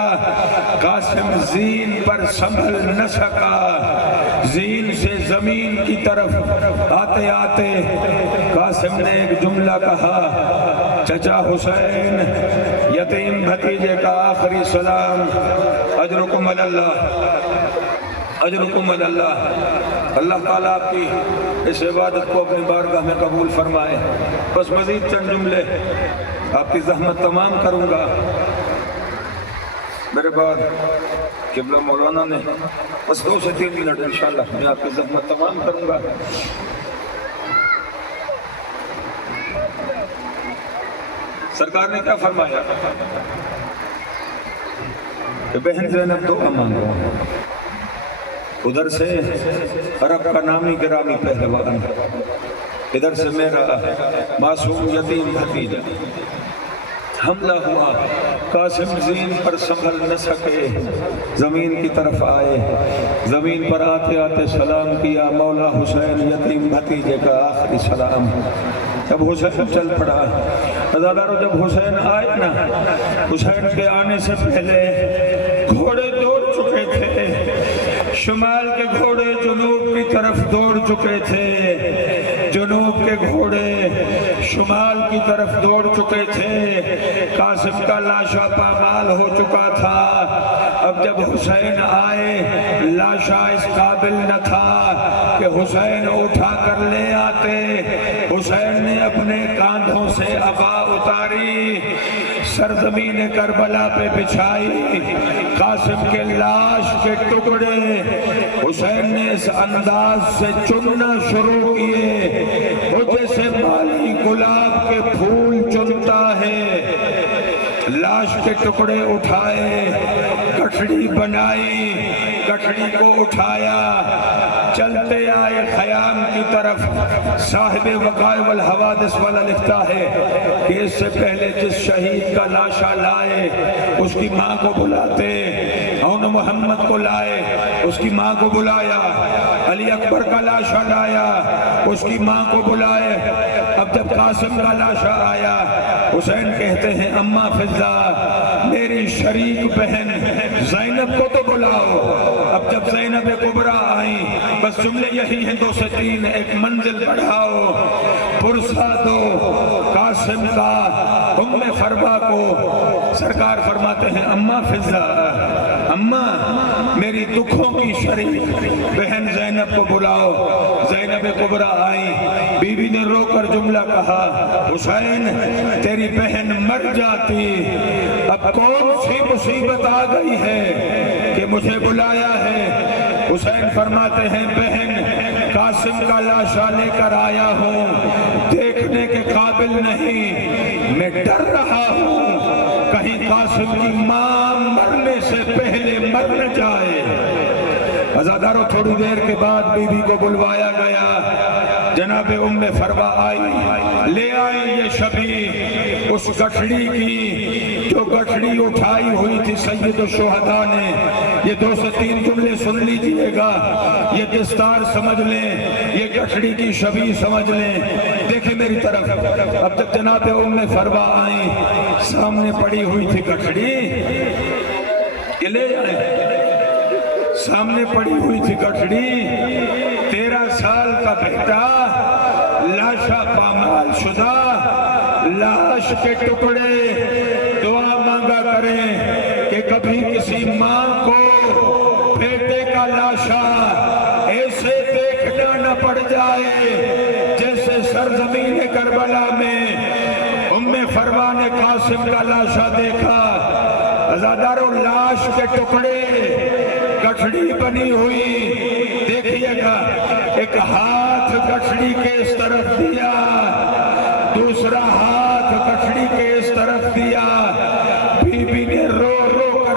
قاسم زین پر سنبھل نہ سکا, زین سے زمین کی طرف آتے آتے قاسم نے ایک جملہ کہا, چچا حسین یتیم بھتیجے کا آخری سلام, اجرکم اللہ, اجرکم اللہ. اللہ تعالیٰ آپ کی اس عبادت کو اپنی بارگاہ میں قبول فرمائے. بس مزید چند جملے آپ کی زحمت تمام کروں گا. میرے بعد قبلہ مولانا نے بس 2 سے 3 منٹ انشاءاللہ میں آپ کی زحمت تمام کروں گا. سرکار نے کیا فرمایا کہ بہن زینب دعا مانگو. ادھر سے عرب کا نامی گرامی پہلوان, ادھر سے میرا معصوم یتیم بھتیجا. حملہ ہوا, قاسم زین پر سنبھل نہ سکے, زمین کی طرف آئے, زمین پر آتے آتے سلام کیا, مولا حسین یتیم بھتیجے کا آخری سلام. جب حسین چل پڑا, عزادارو جب حسین آئے نا, حسین کے آنے سے پہلے گھوڑے دوڑ چکے تھے, شمال کے گھوڑے جنوب کی طرف دوڑ چکے تھے, جنوب کے گھوڑے شمال کی طرف دوڑ چکے تھے. قاسم کا لاشا پامال ہو چکا تھا. اب جب حسین آئے, لاشا اس قابل نہ تھا کہ حسین اٹھا کر لے آتے. حسین نے اپنے کاندھوں سے عبا اتاری, سرزمین کربلا پہ بچھائی. قاسم کے لاش کے ٹکڑے حسین نے اس انداز سے چننا شروع کیے, وہ جیسے مالی گلاب کے پھول چنتا ہے. لاش کے ٹکڑے اٹھائے, گٹھڑی بنائی, گٹھڑی کو اٹھایا, چلتے آئے خیام کی طرف. صاحب وقائع والحوادث والا لکھتا ہے کہ اس سے پہلے جس شہید کا لاشا لائے اس کی ماں کو بلاتے, اون محمد کو لائے اس کی ماں کو بلایا, علی اکبر کا لاشا لایا اس کی ماں کو بلائے. اب جب قاسم کا لاشا آیا, حسین کہتے ہیں اماں فضا میری شریک بہن زینب کو تو بلاؤ. اب جب زینب کبریٰ آئیں, بس جملے یہی ہیں 2 سے 3, ایک منزل بڑھاؤ, پرسہ دو قاسم کا ام فربا کو. سرکار فرماتے ہیں اماں فضا, اماں میری دکھوں کی شریک بہن زینب کو بلاؤ. زینب کبریٰ آئیں, بیوی نے رو کر جملہ کہا, حسین تیری بہن مر جاتی, اب کون سی مصیبت آ گئی ہے کہ مجھے بلایا ہے. حسین فرماتے ہیں بہن قاسم کا لاشا لے کر آیا ہوں, دیکھنے کے قابل نہیں, میں ڈر رہا ہوں کہیں قاسم کی ماں مرنے سے پہلے مر نہ جائے. عزادارو تھوڑی دیر کے بعد بی بی کو بلوایا گیا. جناب ام فروا آئی, لے آئی یہ شبیہ اس گٹھڑی کی جو گٹھڑی اٹھائی ہوئی تھی سید الشہداء نے. یہ 2 سے 3 جملے سن لیجئے گا, یہ دستار سمجھ لیں, یہ گٹھڑی کی شبیہ سمجھ لیں. دیکھیں میری طرف. اب جب جناب ام فروا آئیں, سامنے پڑی ہوئی تھی گٹھڑی, یہ لے آئیں, سامنے پڑی ہوئی تھی گٹھڑی. 13 سال کا بیٹا لاشا پامال شدہ, لاش کے ٹکڑے. دعا مانگا کریں کہ کبھی کسی ماں کو بیٹے کا لاشا ایسے دیکھنا نہ پڑ جائے جیسے سرزمین کربلا میں ام فروا نے قاسم کا لاشا دیکھا. عزادارو لاش کے ٹکڑے, گٹھڑی بنی ہوئی, دیکھیے گا ایک ہاتھ گٹھڑی کے اس طرف دیا, دوسرا ہاتھ گٹھڑی کے اس طرف دیا. بی بی نے رو رو کر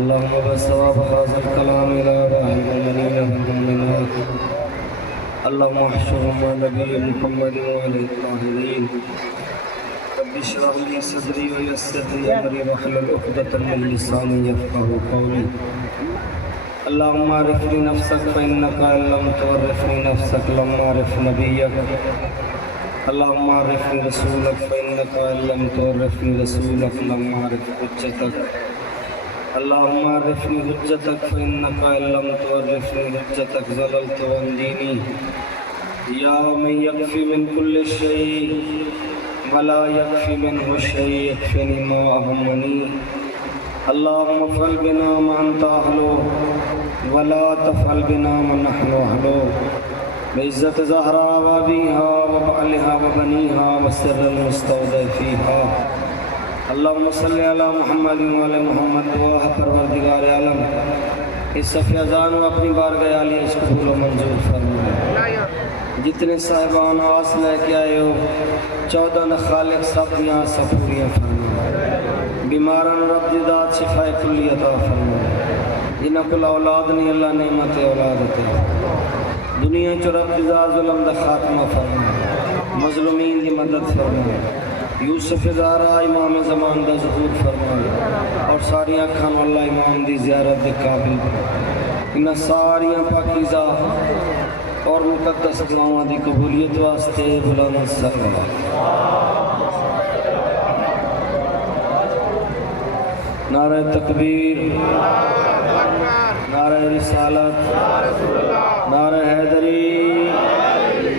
اللهم بثواب هذا الكلام إلى أرواح المؤمنين والمؤمنات. اللهم احشرهم مع نبي محمد وعلى الطاهرين. رب اشرح لي صدري ويسر لي أمري واحلل عقدة من لساني يفقهوا قولي. اللهم عرفني نفسك فإنك إن لم تعرفني نفسك لم أعرف نبيك. اللهم عرفني رسولك فإنك إن لم تعرفني رسولك لم أعرف حجتك. اللهم عرفني حجتك فإنك إن لم تعرفني حجتك ضللت عن ديني. يا من يكفي من كل شيء ولا يكفي منه شيء يكفيني ما أهمني. اللهم افعل بنا ما أنت أهله ولا تفعل بنا ما نحن أهله. بعزت زهراء وأبيها وبعلها وبنيها والسر المستودع فيها. اللهم صل علی محمد وعلی محمد. دعا ہے پروردگار عالم اس صفحہ اذان و اپنی بارگاہ عالیہ اس قبول و منظور فرمائے. جتنے صاحبان آس لے کے آئے ہو 14 نہ خالق سب یہاں سب پوریاں فرمائے. بیماران رب دیدات شفاء کلی عطا فرمائے. جنہاں کو اولاد نہیں اللہ نعمت اولاد عطا. دنیا چو رب دیدات ظلم دا خاتمہ فرمائے. مظلومین کی مدد فرمائے. یوسف زہرا امام زمان دا ظہور فرمائے اور ساری اکھان واللہ امام دی زیارت دے قابل. انہاں ساریاں پاکیزہ اور مقدس دعاواں دی قبولیت واسطے بلند سلوات. نعرہ تکبیر، نعرہ رسالت، نعرہ حیدری،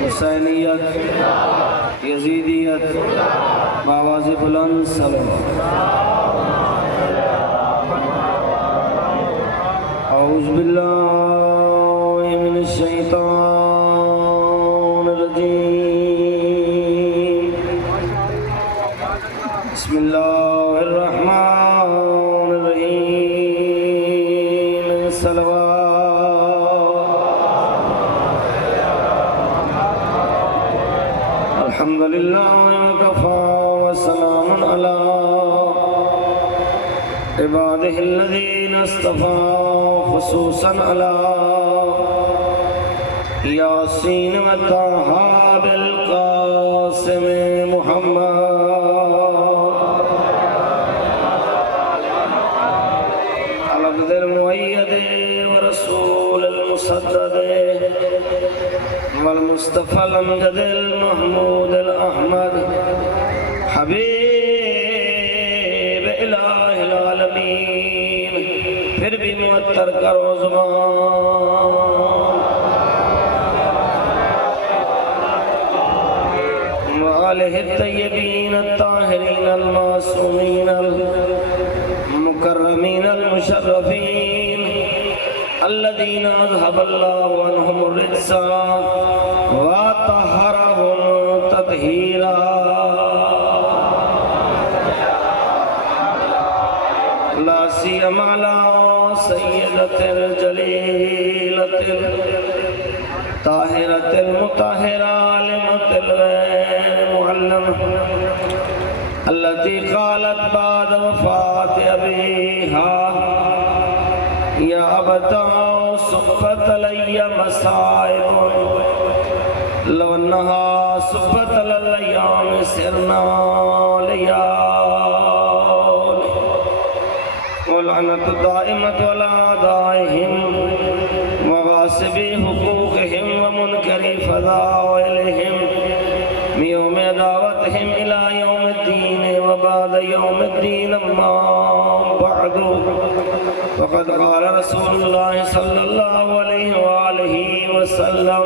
حسینیت، یزیدیت، بآواز بلند صلوات. اعوذ باللہ من الشیطان الرجیم. بسم اللہ الرحمن الرحیم. صلوات. الحمدللہ وکفا وسلام علی عباده الذين اصطفى خصوصا على ياسين وطه بالقاسم محمد العبد المؤيد ورسول المسدد والمصطفى الامجد المحمود الاحمد حبیب الہ العالمین پھر بھی معطر کرو زبان وآلہ الطیبین الطاہرین المعصومین المکرمین المشرفین الذین اذهب اللہ عنہم الرجس وطہرہم تطہیرا لا سیما لا سیدت الجلیلت طاہرت المطہرہ عالمت الغیر معلم التي قالت بعد وفات ابیہا یا ابتا صفت علی مصائب لو انہا صفت للایام سرنا لیال ولعنت دائمت ولا دائهم وغاصب حقوقهم ومنكر فضائلهم من يوم دعوتهم إلى يوم الدين وبعد يوم الدين أما بعد فقد قال رسول الله صلى الله عليه وآله وسلم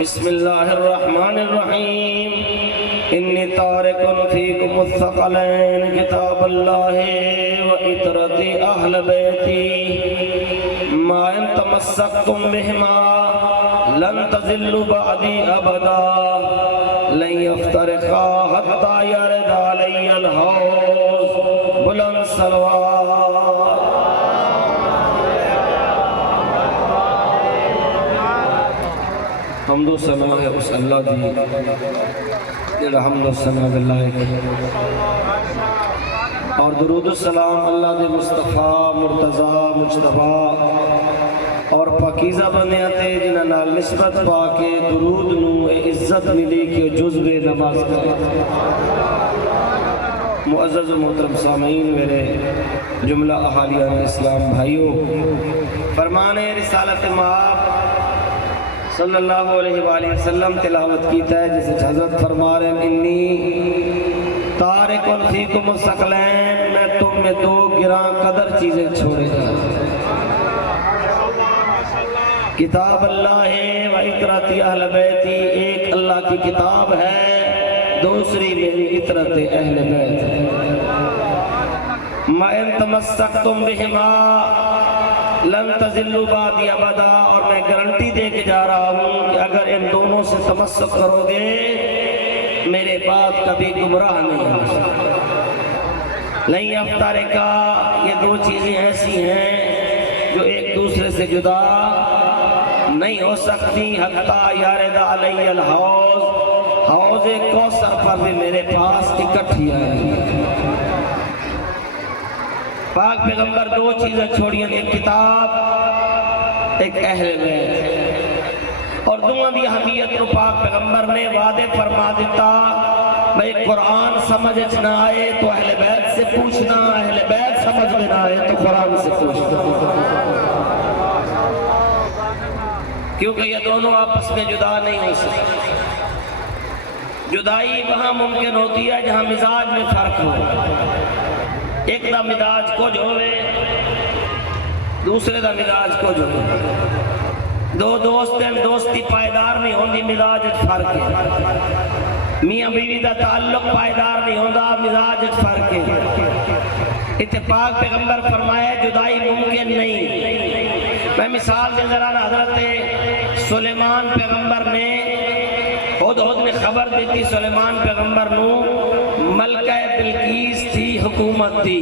بسم الله الرحمن الرحيم إني تارك فيكم الثقلين كتاب الله وإطرة أهل بيتي ما إن تمسكتم بهما لن تزلوا بعدي أبدا لن يفترقا حتى يرد علي الحوض بلند صلوات حمد و ثنا ہے اس اللہ دی جڑا حمد و ثنا باللہ اور درود و سلام اللہ دے مصطفیٰ مرتضیٰ مجتبیٰ اور پاکیزہ بنیا تے جنہ نال نسبت پا کے درود نو عزت ملی کہ جزو نماز کرے معزز و محترم سامعین میرے جملہ احالیان اسلام بھائیوں فرمان رسالت مآب صلی اللہ علیہ وآلہ وسلم تلاوت کیتا ہے جسے حضرت فرما رہے ہیں انی تارکن فیکم الثقلین میں تم میں دو گراں قدر چیزیں چھوڑے جا کتاب اللہ ہے و اطرت اہل بیتی ایک اللہ کی کتاب ہے دوسری میری اطرت اہل بیت ہے ما ان تمسکتم بہما لن تزلوا بعدی ابدا اور میں گارنٹی دے کے جا رہا ہوں کہ اگر ان دونوں سے تمسک کرو گے میرے بعد کبھی گمراہ نہیں ہو لن یفترقا یہ دو چیزیں ایسی ہیں جو ایک دوسرے سے جدا نہیں ہو سکتی حتی یارد علی الحوض حوض کوثر پر بھی میرے پاس اکٹھی آئی پاک پیغمبر دو چیزیں چھوڑیاں ایک کتاب ایک اہل بیت اور دونوں دی اہمیت کو پاک پیغمبر نے وعدے فرما دیتا بھئی قرآن سمجھ نہ آئے تو اہل بیت سے پوچھنا اہل بیت سمجھ میں نہ آئے تو قرآن سے پوچھنا کیونکہ یہ دونوں آپس میں جدا نہیں ہو سکتے جدائی وہاں ممکن ہوتی ہے جہاں مزاج میں فرق ہو ایک دا مزاج کچھ ہوئے دوسرے دا مزاج کچھ ہوئے دو دوست ہیں دوستی پائیدار نہیں ہوندی مزاج فرق ہے میاں بیوی دا تعلق پائیدار نہیں ہوندا مزاج فرق ہے اتفاق پیغمبر فرمائے جدائی ممکن نہیں میں مثال دے ذرا حضرت سلیمان پیغمبر نے خود نے خبر دیتی سلیمان پیغمبر نو ملکہ بلقیس تھی حکومت تھی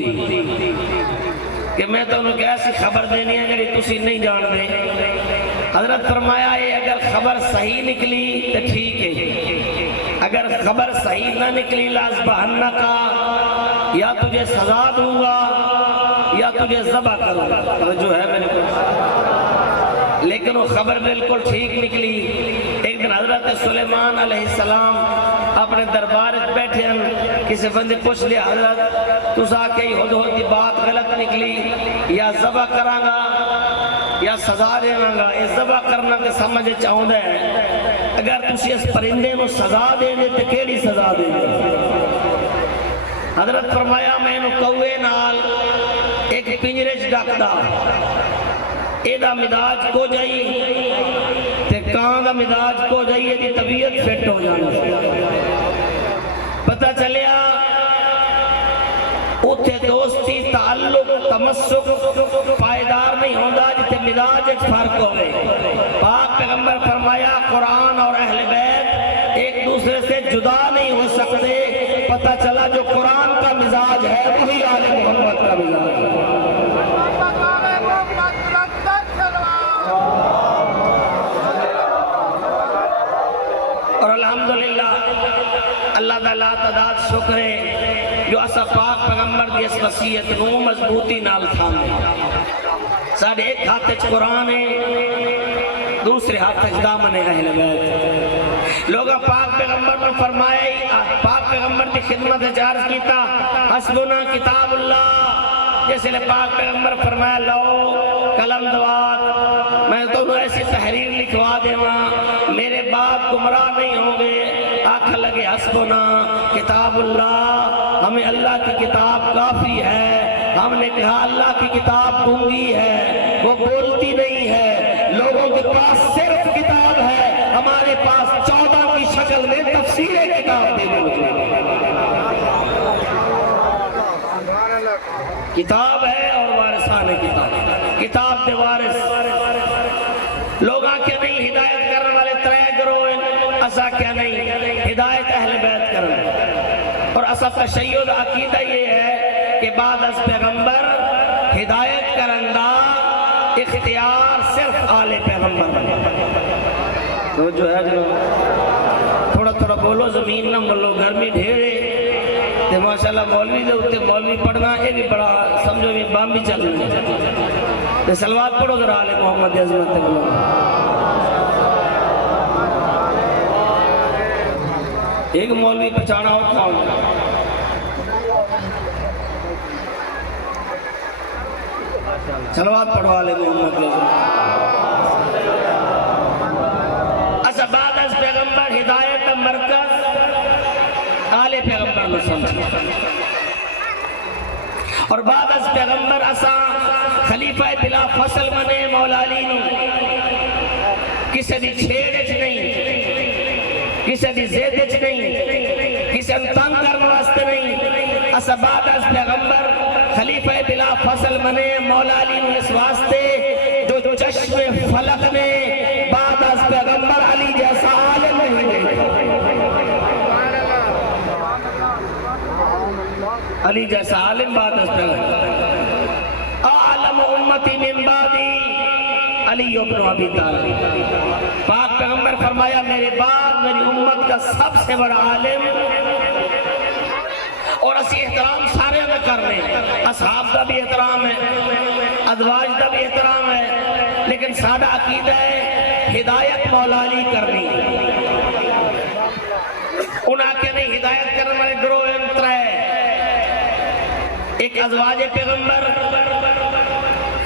کہ میں تو انہوں کیسی خبر دینی ہے جنہی تسی نہیں جان دیں حضرت فرمایا ہے اگر خبر صحیح نکلی تو ٹھیک ہے اگر خبر صحیح نہ نکلی لازبہنہ کا یا تجھے سزا دوں گا یا تجھے ذبح کروں. جو ہے میرے کو، لیکن وہ خبر بالکل ٹھیک نکلی. ایک دن حضرت سلیمان علیہ السلام اپنے دربار بیٹھے ہیں، کسی بندے پوچھ لیا حضرت تو سا کہ ہدہد کی بات غلط نکلی، یا ذبح کراں گا یا سزا دینا گا. یہ ذبح کرنا کے سمجھ چاہوں دے اگر تسی اس پرندے کو سزا دے دے تو کیڑی سزا دے دے. حضرت فرمایا میں نو کوے نال ایک پنجرے چ ڈکدا، ایدہ مزاج کو جائی تے کان دا مزاج کو جائی، ایدی طبیعت فٹ ہو جانا. پتہ چلیا اتھے دوستی تعلق تمسک پائیدار نہیں ہوندہ جتے مزاج ایک فرق ہوئے. پاک پیغمبر فرمایا قرآن اور اہل بیت ایک دوسرے سے جدا نہیں ہو سکتے. پتہ چلا جو قرآن کا مزاج ہے وہی آل محمد کا مزاج ہے. اور الحمدللہ اللہ تعالیٰ تعداد شکر ہے جو اسا پاک پیغمبر دی اس وصیت نو مضبوطی نال تھامے. ساڑھے ایک ہاتھ قرآن ہے، دوسرے ہاتھ دامن اہل بیت. لوگا پاک پیغمبر نے فرمائے، پاک پیغمبر کی خدمت چارج کیتا حسبنا کتاب اللہ. جیسے لئے پاک پیغمبر فرمایا لو قلم دوات میں تو ایسی تحریر لکھوا دے ماں میرے باپ گمراہ نہیں ہوں گے. آنکھ لگے حسبنا کتاب اللہ، ہمیں اللہ کی کتاب کافی ہے. ہم نے کہا اللہ کی کتاب گونگی ہے، وہ بولتی نہیں ہے. لوگوں کے پاس صرف کتاب ہے، ہمارے پاس 14 کی شکل میں تفسیر کتاب دے موجود. کتاب ہے اور وارثان کتاب، کتاب دے وارث. لوگ آکے نہیں ہدایت کرنے والے ترے گروہ، اسا کیا نہیں ہدایت اہل بیت کرنے. اور اسا تشیعہ عقیدہ یہ ہے کہ بعد از پیغمبر ہدایت کرندہ اختیار صرف آل پیغمبر. تو جو ہے تھوڑا تھوڑا بولو، زمین نہ بولو، گرمی ڈھیرے تے ماشاءاللہ مولوی دے ہوتے مولوی پڑھنا یہ بھی بڑا سمجھو بھی بام بھی چل رہے تے سلوات پڑھو ذرا آل محمد عظمت بولو. ایک مولوی پہچانا ہو کون سلوات پڑھو آل محمد اچھا. بعد از پیغمبر ہدایت مرکز آل پیغمبر میں سمجھ. اور بعد از پیغمبر اساں خلیفہ بلا فصل منے مولا علی نو کسی دی چھیڑ چ نہیں، کسی دی زید چ نہیں، کسی ان تنگ کرنے واسطے نہیں. اساں بعد از پیغمبر خلیفہ بلا فصل منے مولا علی نو اس واسطے جو چشم فلک نے بعد از پیغمبر علی جیسا عالم نہیں دیکھا. علی جیسا عالم بعد از پیغمبر. اعلم امتی من بعدی علی ابن ابی طالب. پاک پیغمبر فرمایا میرے بعد میری امت کا سب سے بڑا عالم. اور اسی احترام سارے نہ کرنے، اصحاب کا بھی احترام ہے، ازواج کا بھی احترام ہے، لیکن سادہ عقیدہ ہے ہدایت مولا علی کرنی. انہاں کے نہیں ہدایت کرنے والے گروہ انتر ہے، ایک ازواج پیغمبر،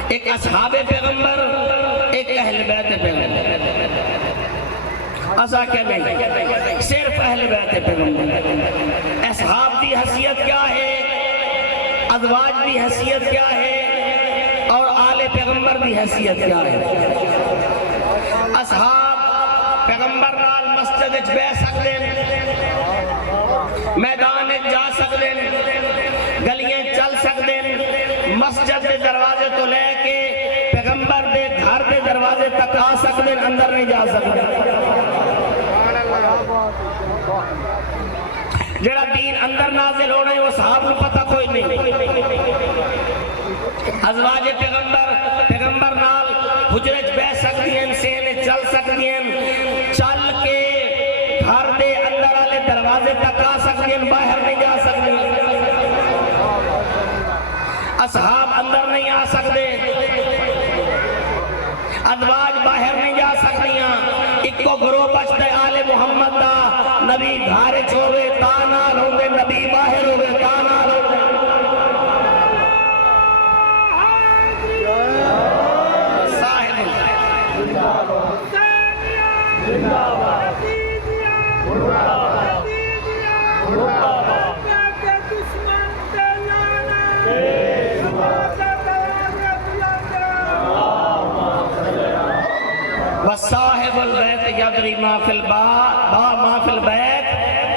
ایک اصحاب پیغمبر، ایک اہل بیت پیغمبر. ایسا کیا نہیں، صرف اہل بیت پیغمبر. اصحاب دی حیثیت کیا ہے، ازواج دی حیثیت کیا ہے، اور آل پیغمبر دی حیثیت کیا ہے. اصحاب پیغمبر نال مسجد وچ بیٹھ سکتے ہیں، میدان جا سکتے ہیں، گلیاں چل سکتے ہیں، مسجد دے دروازے تو لے کے پیغمبر دے گھر دے دروازے تک آ سکتے ہیں، اندر نہیں جا سکتے. جڑا دین اندر نازل ہونا ہے وہ صحاب کو پتہ کوئی نہیں. ازواج پیغمبر نال حجرت بیٹھ سکتی ہیں، سینے چل سکتی ہیں، چل کے گھر دے اندر والے دروازے تک آ سکتی ہیں، باہر نہیں جا سکتی. اصحاب اندر نہیں آ سکتے، ادواج باہر نہیں جا سکتیاں، ایک کو گروہ بچتے آل محمد دا، نبی گھارے چھوڑے تانا روگے، نبی باہر ہوگے تانا روگے۔ وصاحب البیت یدری ما فی البیت ما فی البیت،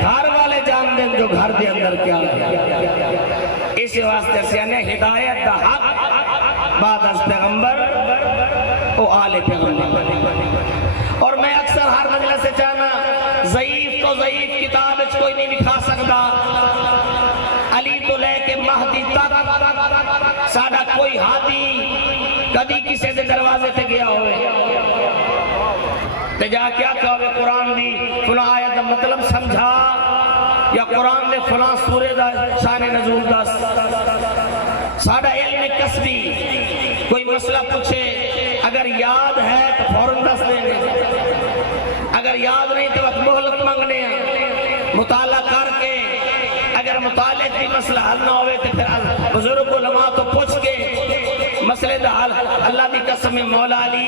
گھر والے جان دیں جو گھر دے اندر کیا ہے۔ اس واسطے سے یعنی ہدایت دا حق بعد از پیغمبر او آل پیغمبر۔ اور میں اکثر ہر مجلس سے چاہنا ضعیف تو ضعیف کتاب اچھ کوئی نہیں لکھا سکتا، علی تو لے کے مہدی تک ساڑھا کوئی ہادی کدی کسی دے دروازے تے گیا ہوئے تے جا کیا کہوے قرآن دی فلاں آیت دا مطلب سمجھا، یا قرآن دے فلاں سورے دا شان نزول دا۔ ساڑھا علم قصبی کوئی مسئلہ پوچھے اگر یاد ہے تو فوراً دس دیں گے، اگر یاد نہیں تو وقت مہلت مانگنے ہیں، مطالعہ کر کے اگر مطالعہ کی مسئلہ حل نہ ہوئے تو پھر بزرگ علماء تو پوچھ کے مسئلے دا حل۔ اللہ دی قسم مولا علی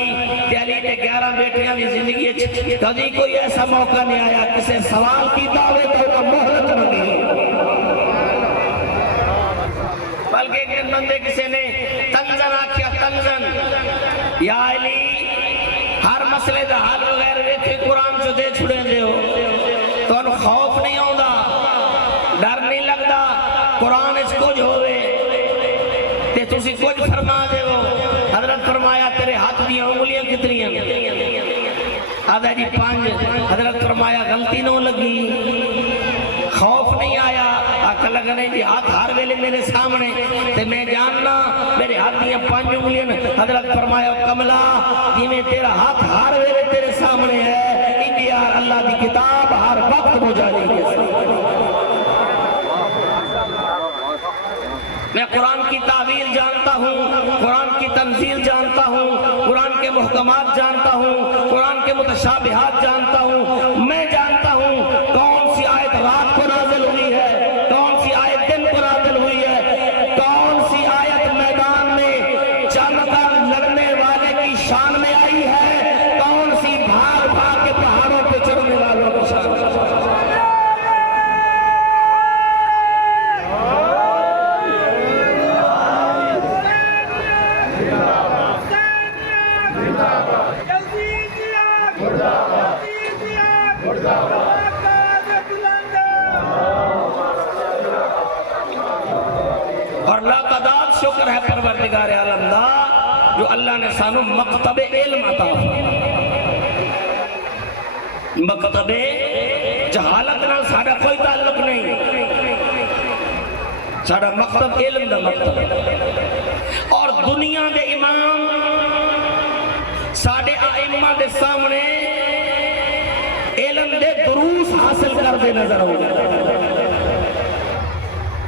تے علی تے 11 بیٹیاں دی زندگی کبھی کوئی ایسا موقع نہیں آیا کسے سوال کی دعوے تو مہلت مانگی، بلکہ ایک دن بندے کسی نے تنزن آکھیا تنزن، یا علی ہر مسئلے دا حل وغیر ویکھے قرآن جو دے چھڑے دے ہو تو انہوں خوف نہیں ہوندہ، ڈر نہیں لگدا، قرآن اس کچھ ہوئے تے تسی کچھ فرما دے ہو۔ حضرت فرمایا تیرے ہاتھ دیاں انگلیاں کتنی ہیں؟ آدھا جی 5۔ حضرت فرمایا غلطی نہ لگی، خوف نہیں آیا، آکھا لگا نہیں جی ہاتھ ہر ویلے میرے سامنے تے میں جاننا میرے ہاتھ دیاں 5 انگلیاں۔ حضرت فرمایا کملا یہ میں تیرا ہاتھ ہر ویلے تیرے سامنے ہے، انڈیار اللہ دی کتاب ہر وقت مجالی کے سامنے۔ میں قرآن کی تعویل جانتا ہوں، قرآن کی تنزیل جانتا ہوں، قرآن کے محکمات جانتا ہوں، قرآن کے متشابہات جانتا ہوں، میں جانتا ہوں کون سی آیت رات کو نازل ہوئی ہے، کون سی آیت دن کو نازل ہوئی ہے، کون سی آیت میدان میں چل کر لڑنے والے کی شان میں آئی ہے، کون سی بھاگ بھاگ کے پہاڑوں پہ چڑھنے والوں کی شان میں۔ اور لاقدار شکر ہے پروردگار عالم دا جو اللہ نے سانو مکتب علم عطا فرمایا۔ مکتب جہالت نال ساڈا کوئی تعلق نہیں، ساڈا مکتب علم دا مکتب۔ اور دنیا دے امام ساڈے ائمہ دے سامنے علم دے دروس حاصل کر دے نظر ہو گئے،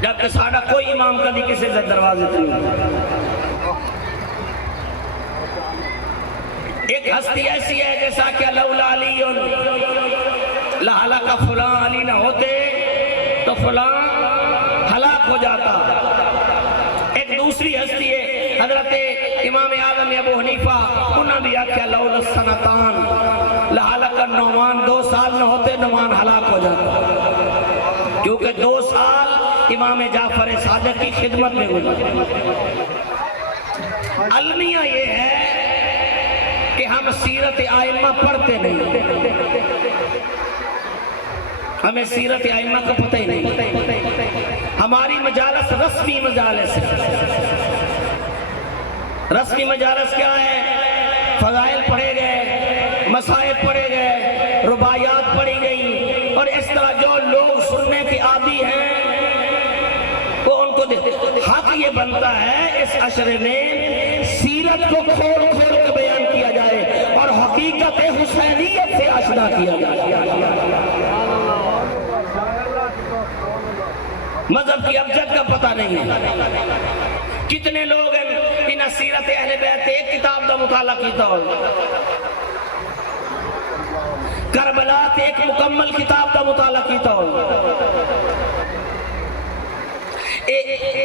جبکہ ساڑھا کوئی امام کبھی کسی سے دروازے نہیں۔ ایک ہستی ایسی ہے جیسا کہ لولا علی لہلاک فلاں، علی نہ ہوتے تو فلاں ہلاک ہو جاتا۔ ایک دوسری ہستی ہے حضرت امام اعظم ابو حنیفہ، انہوں نے آکھیا لولا السنتان لہلاک النعمان، 2 سال نہ ہوتے نعمان ہلاک ہو جاتا، کیونکہ 2 سال امام جعفر صادق کی خدمت میں گزرے۔ المیہ یہ ہے کہ ہم سیرت ائمہ پڑھتے نہیں، ہمیں سیرت ائمہ کا پتہ ہی نہیں۔ ہماری مجالس رسمی مجالس ہے۔ رسمی مجالس کیا ہے؟ فضائل پڑھے گئے، مسائل پڑھے گئے، رباعیات پڑھی گئی، اور اس طرح جو لوگ سننے کے عادی ہیں وہ ان کو حق یہ بنتا ہے اس عشرے میں سیرت کو کھول کھول کے بیان کیا جائے اور حقیقت حسینیت سے آشنا کیا جائے۔ مذہب کی ابجد کا پتہ نہیں ہے، کتنے لوگ ہیں ان سیرت اہل بیت ایک کتاب دا مطالعہ کیتا ہو، کربلا ایک مکمل کتاب دا مطالعہ کیتا ہو.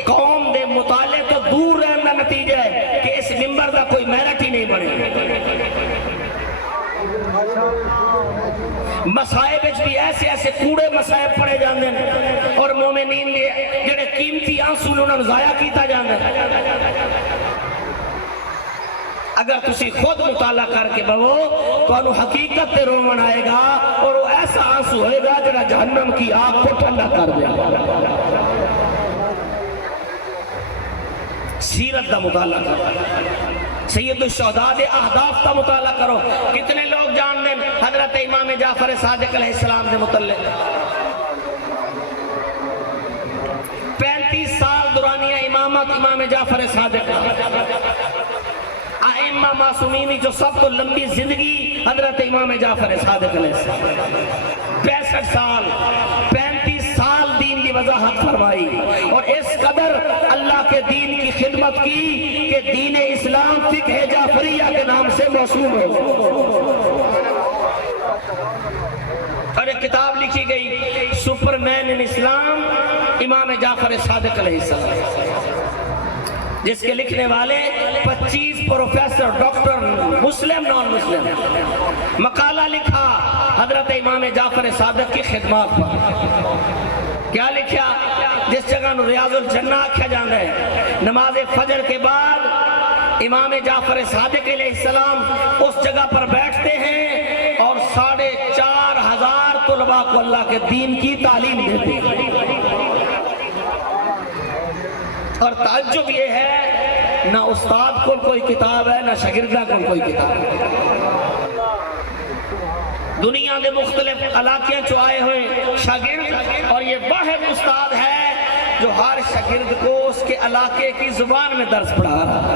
قوم دے مطالعے تو دور رہن دا نتیجہ ہے کہ اس ممبر دا کوئی میرٹ ہی نہیں بنے. مسائب بھی ایسے ایسے کوڑے مسائب پڑے جاندے ہیں اور مومنین نے جڑے قیمتی آنسو انہوں نے ضائع کیتا جاندے ہیں. اگر تسی خود مطالعہ کر کے بہو تو انہوں حقیقت تے رومن آئے گا اور وہ ایسا آنسو ہوئے گا جڑا جہنم کی آگ کو ٹھنڈا کر دے گا. سیرت دا مطالعہ کرو، سید الشہداء دے اہداف دا مطالعہ کرو. کتنے لوگ جان دیں حضرت امام جعفر صادق علیہ السلام دے متعلق 35 سال دورانیہ امامت امام جعفر صادق، ائمہ معصومین جو سب کو لمبی زندگی حضرت امام جعفر صادق علیہ السلام 65 سال 35 سال دین کی وضاحت فرمائی اور اس قدر اللہ کے دین کی خدمت کی کہ دین اسلام فقہ جعفریہ کے نام سے موسوم ہو. اور ایک کتاب لکھی گئی سپرمین ان اسلام امام جعفر صادق علیہ السلام، جس کے لکھنے والے 25 پروفیسر ڈاکٹر مسلم نان مسلم مقالہ لکھا حضرت امام جعفر صادق کی خدمات پر. کیا لکھا؟ جس جگہ نو ریاض الجنہ کیا جانا ہے، نماز فجر کے بعد امام جعفر صادق علیہ السلام اس جگہ پر بیٹھتے ہیں اور 4,500 طلباء کو اللہ کے دین کی تعلیم دیتے ہیں. اور تعجب یہ ہے نہ استاد کو کوئی کتاب ہے نہ شاگردہ کو کوئی کتاب ہے. دنیا کے مختلف علاقے چو آئے ہوئے شاگرد اور یہ واحد استاد ہے جو ہر شاگرد کو اس کے علاقے کی زبان میں درس پڑھا رہا ہے.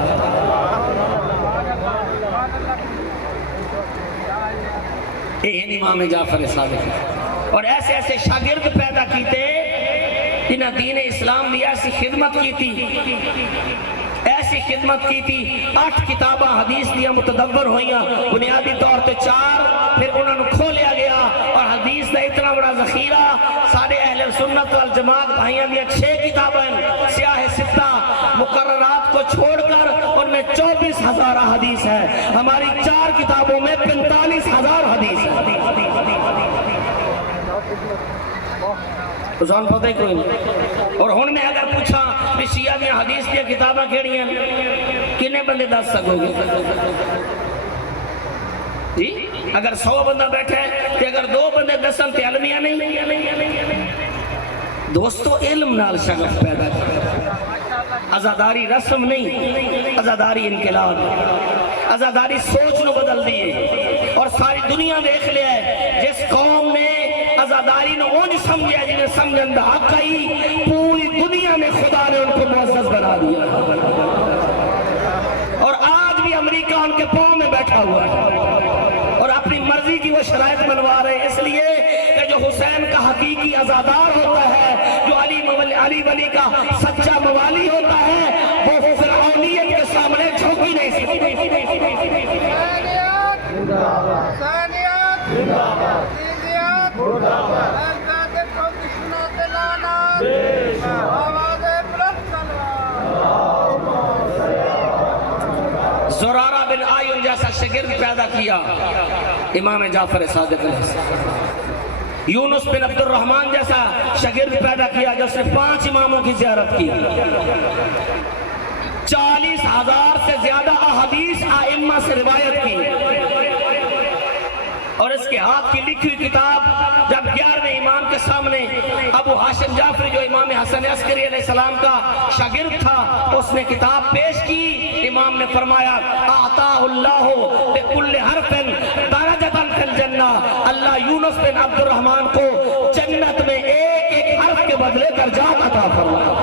یہ امام جعفر صادق اور ایسے ایسے شاگرد پیدا کیتے جنہاں دین اسلام بھی ایسی خدمت کی تھی، ایسی خدمت کی تھی. 8 کتاباں حدیث دیا متدبر ہوئیاں، بنیادی طور پہ 4 پھر انہوں نے کھولیا گیا اور حدیث دا اتنا بڑا ذخیرہ. سارے اہل سنت والجماعت بھائیاں دیا 6 کتابیں سیاہ 6 مقررات کو چھوڑ کر ان میں 24,000 حدیث ہے. ہماری 4 کتابوں میں 45,000 حدیث ہے. جان پتہ ہی کوئی نہیں. اور ہن میں اگر پوچھا کہ شیعہ میں حدیث کی کتابیں کیڑی ہیں کنے بندے دس سکو گے؟ جی اگر 100 بندہ بیٹھا ہے کہ اگر 2 بندے دسن تے علمیہ نہیں. دوستو علم نال شغف پیدا کر، عزاداری رسم نہیں، عزاداری انقلاب، عزاداری سوچ نو بدل دیئے. اور ساری دنیا دیکھ لیا ہے جس قوم نے عزاداری نو اونج سمجھا جنہیں سمجھن دا حق آئی، پوری دنیا میں خدا نے ان کو معزز بنا دیا. اور آج بھی امریکہ ان کے پاؤں میں بیٹھا ہوا ہے اور اپنی مرضی کی وہ شرائط بنوا رہے ہیں، اس لیے کہ جو حسین کا حقیقی عزادار ہوتا ہے، جو علی ولی کا سچا موالی ہوتا ہے، وہ فرعونیت کے سامنے جھوکی نہیں سکتی. زرارہ بن آئین جیسا شاگرد پیدا کیا امام جعفر صادق علیہ السلام. یونس بن عبد الرحمن جیسا شاگرد پیدا کیا جس نے 5 اماموں کی زیارت کی. 40,000 سے زیادہ احادیث ائمہ سے روایت کی. اور اس کے ہاتھ کی لکھی ہوئی کتاب جب 11ویں امام کے سامنے ابو ہاشم جعفری جو امام حسن عسکری علیہ السلام کا شاگرد تھا اس نے کتاب پیش کی، امام نے فرمایا اعطاہ اللہ بکل حرف درجۃ فی الجنہ. اللہ یونس بن عبد الرحمن کو جنت میں ایک ایک حرف کے بدلے درجات عطا فرمایا.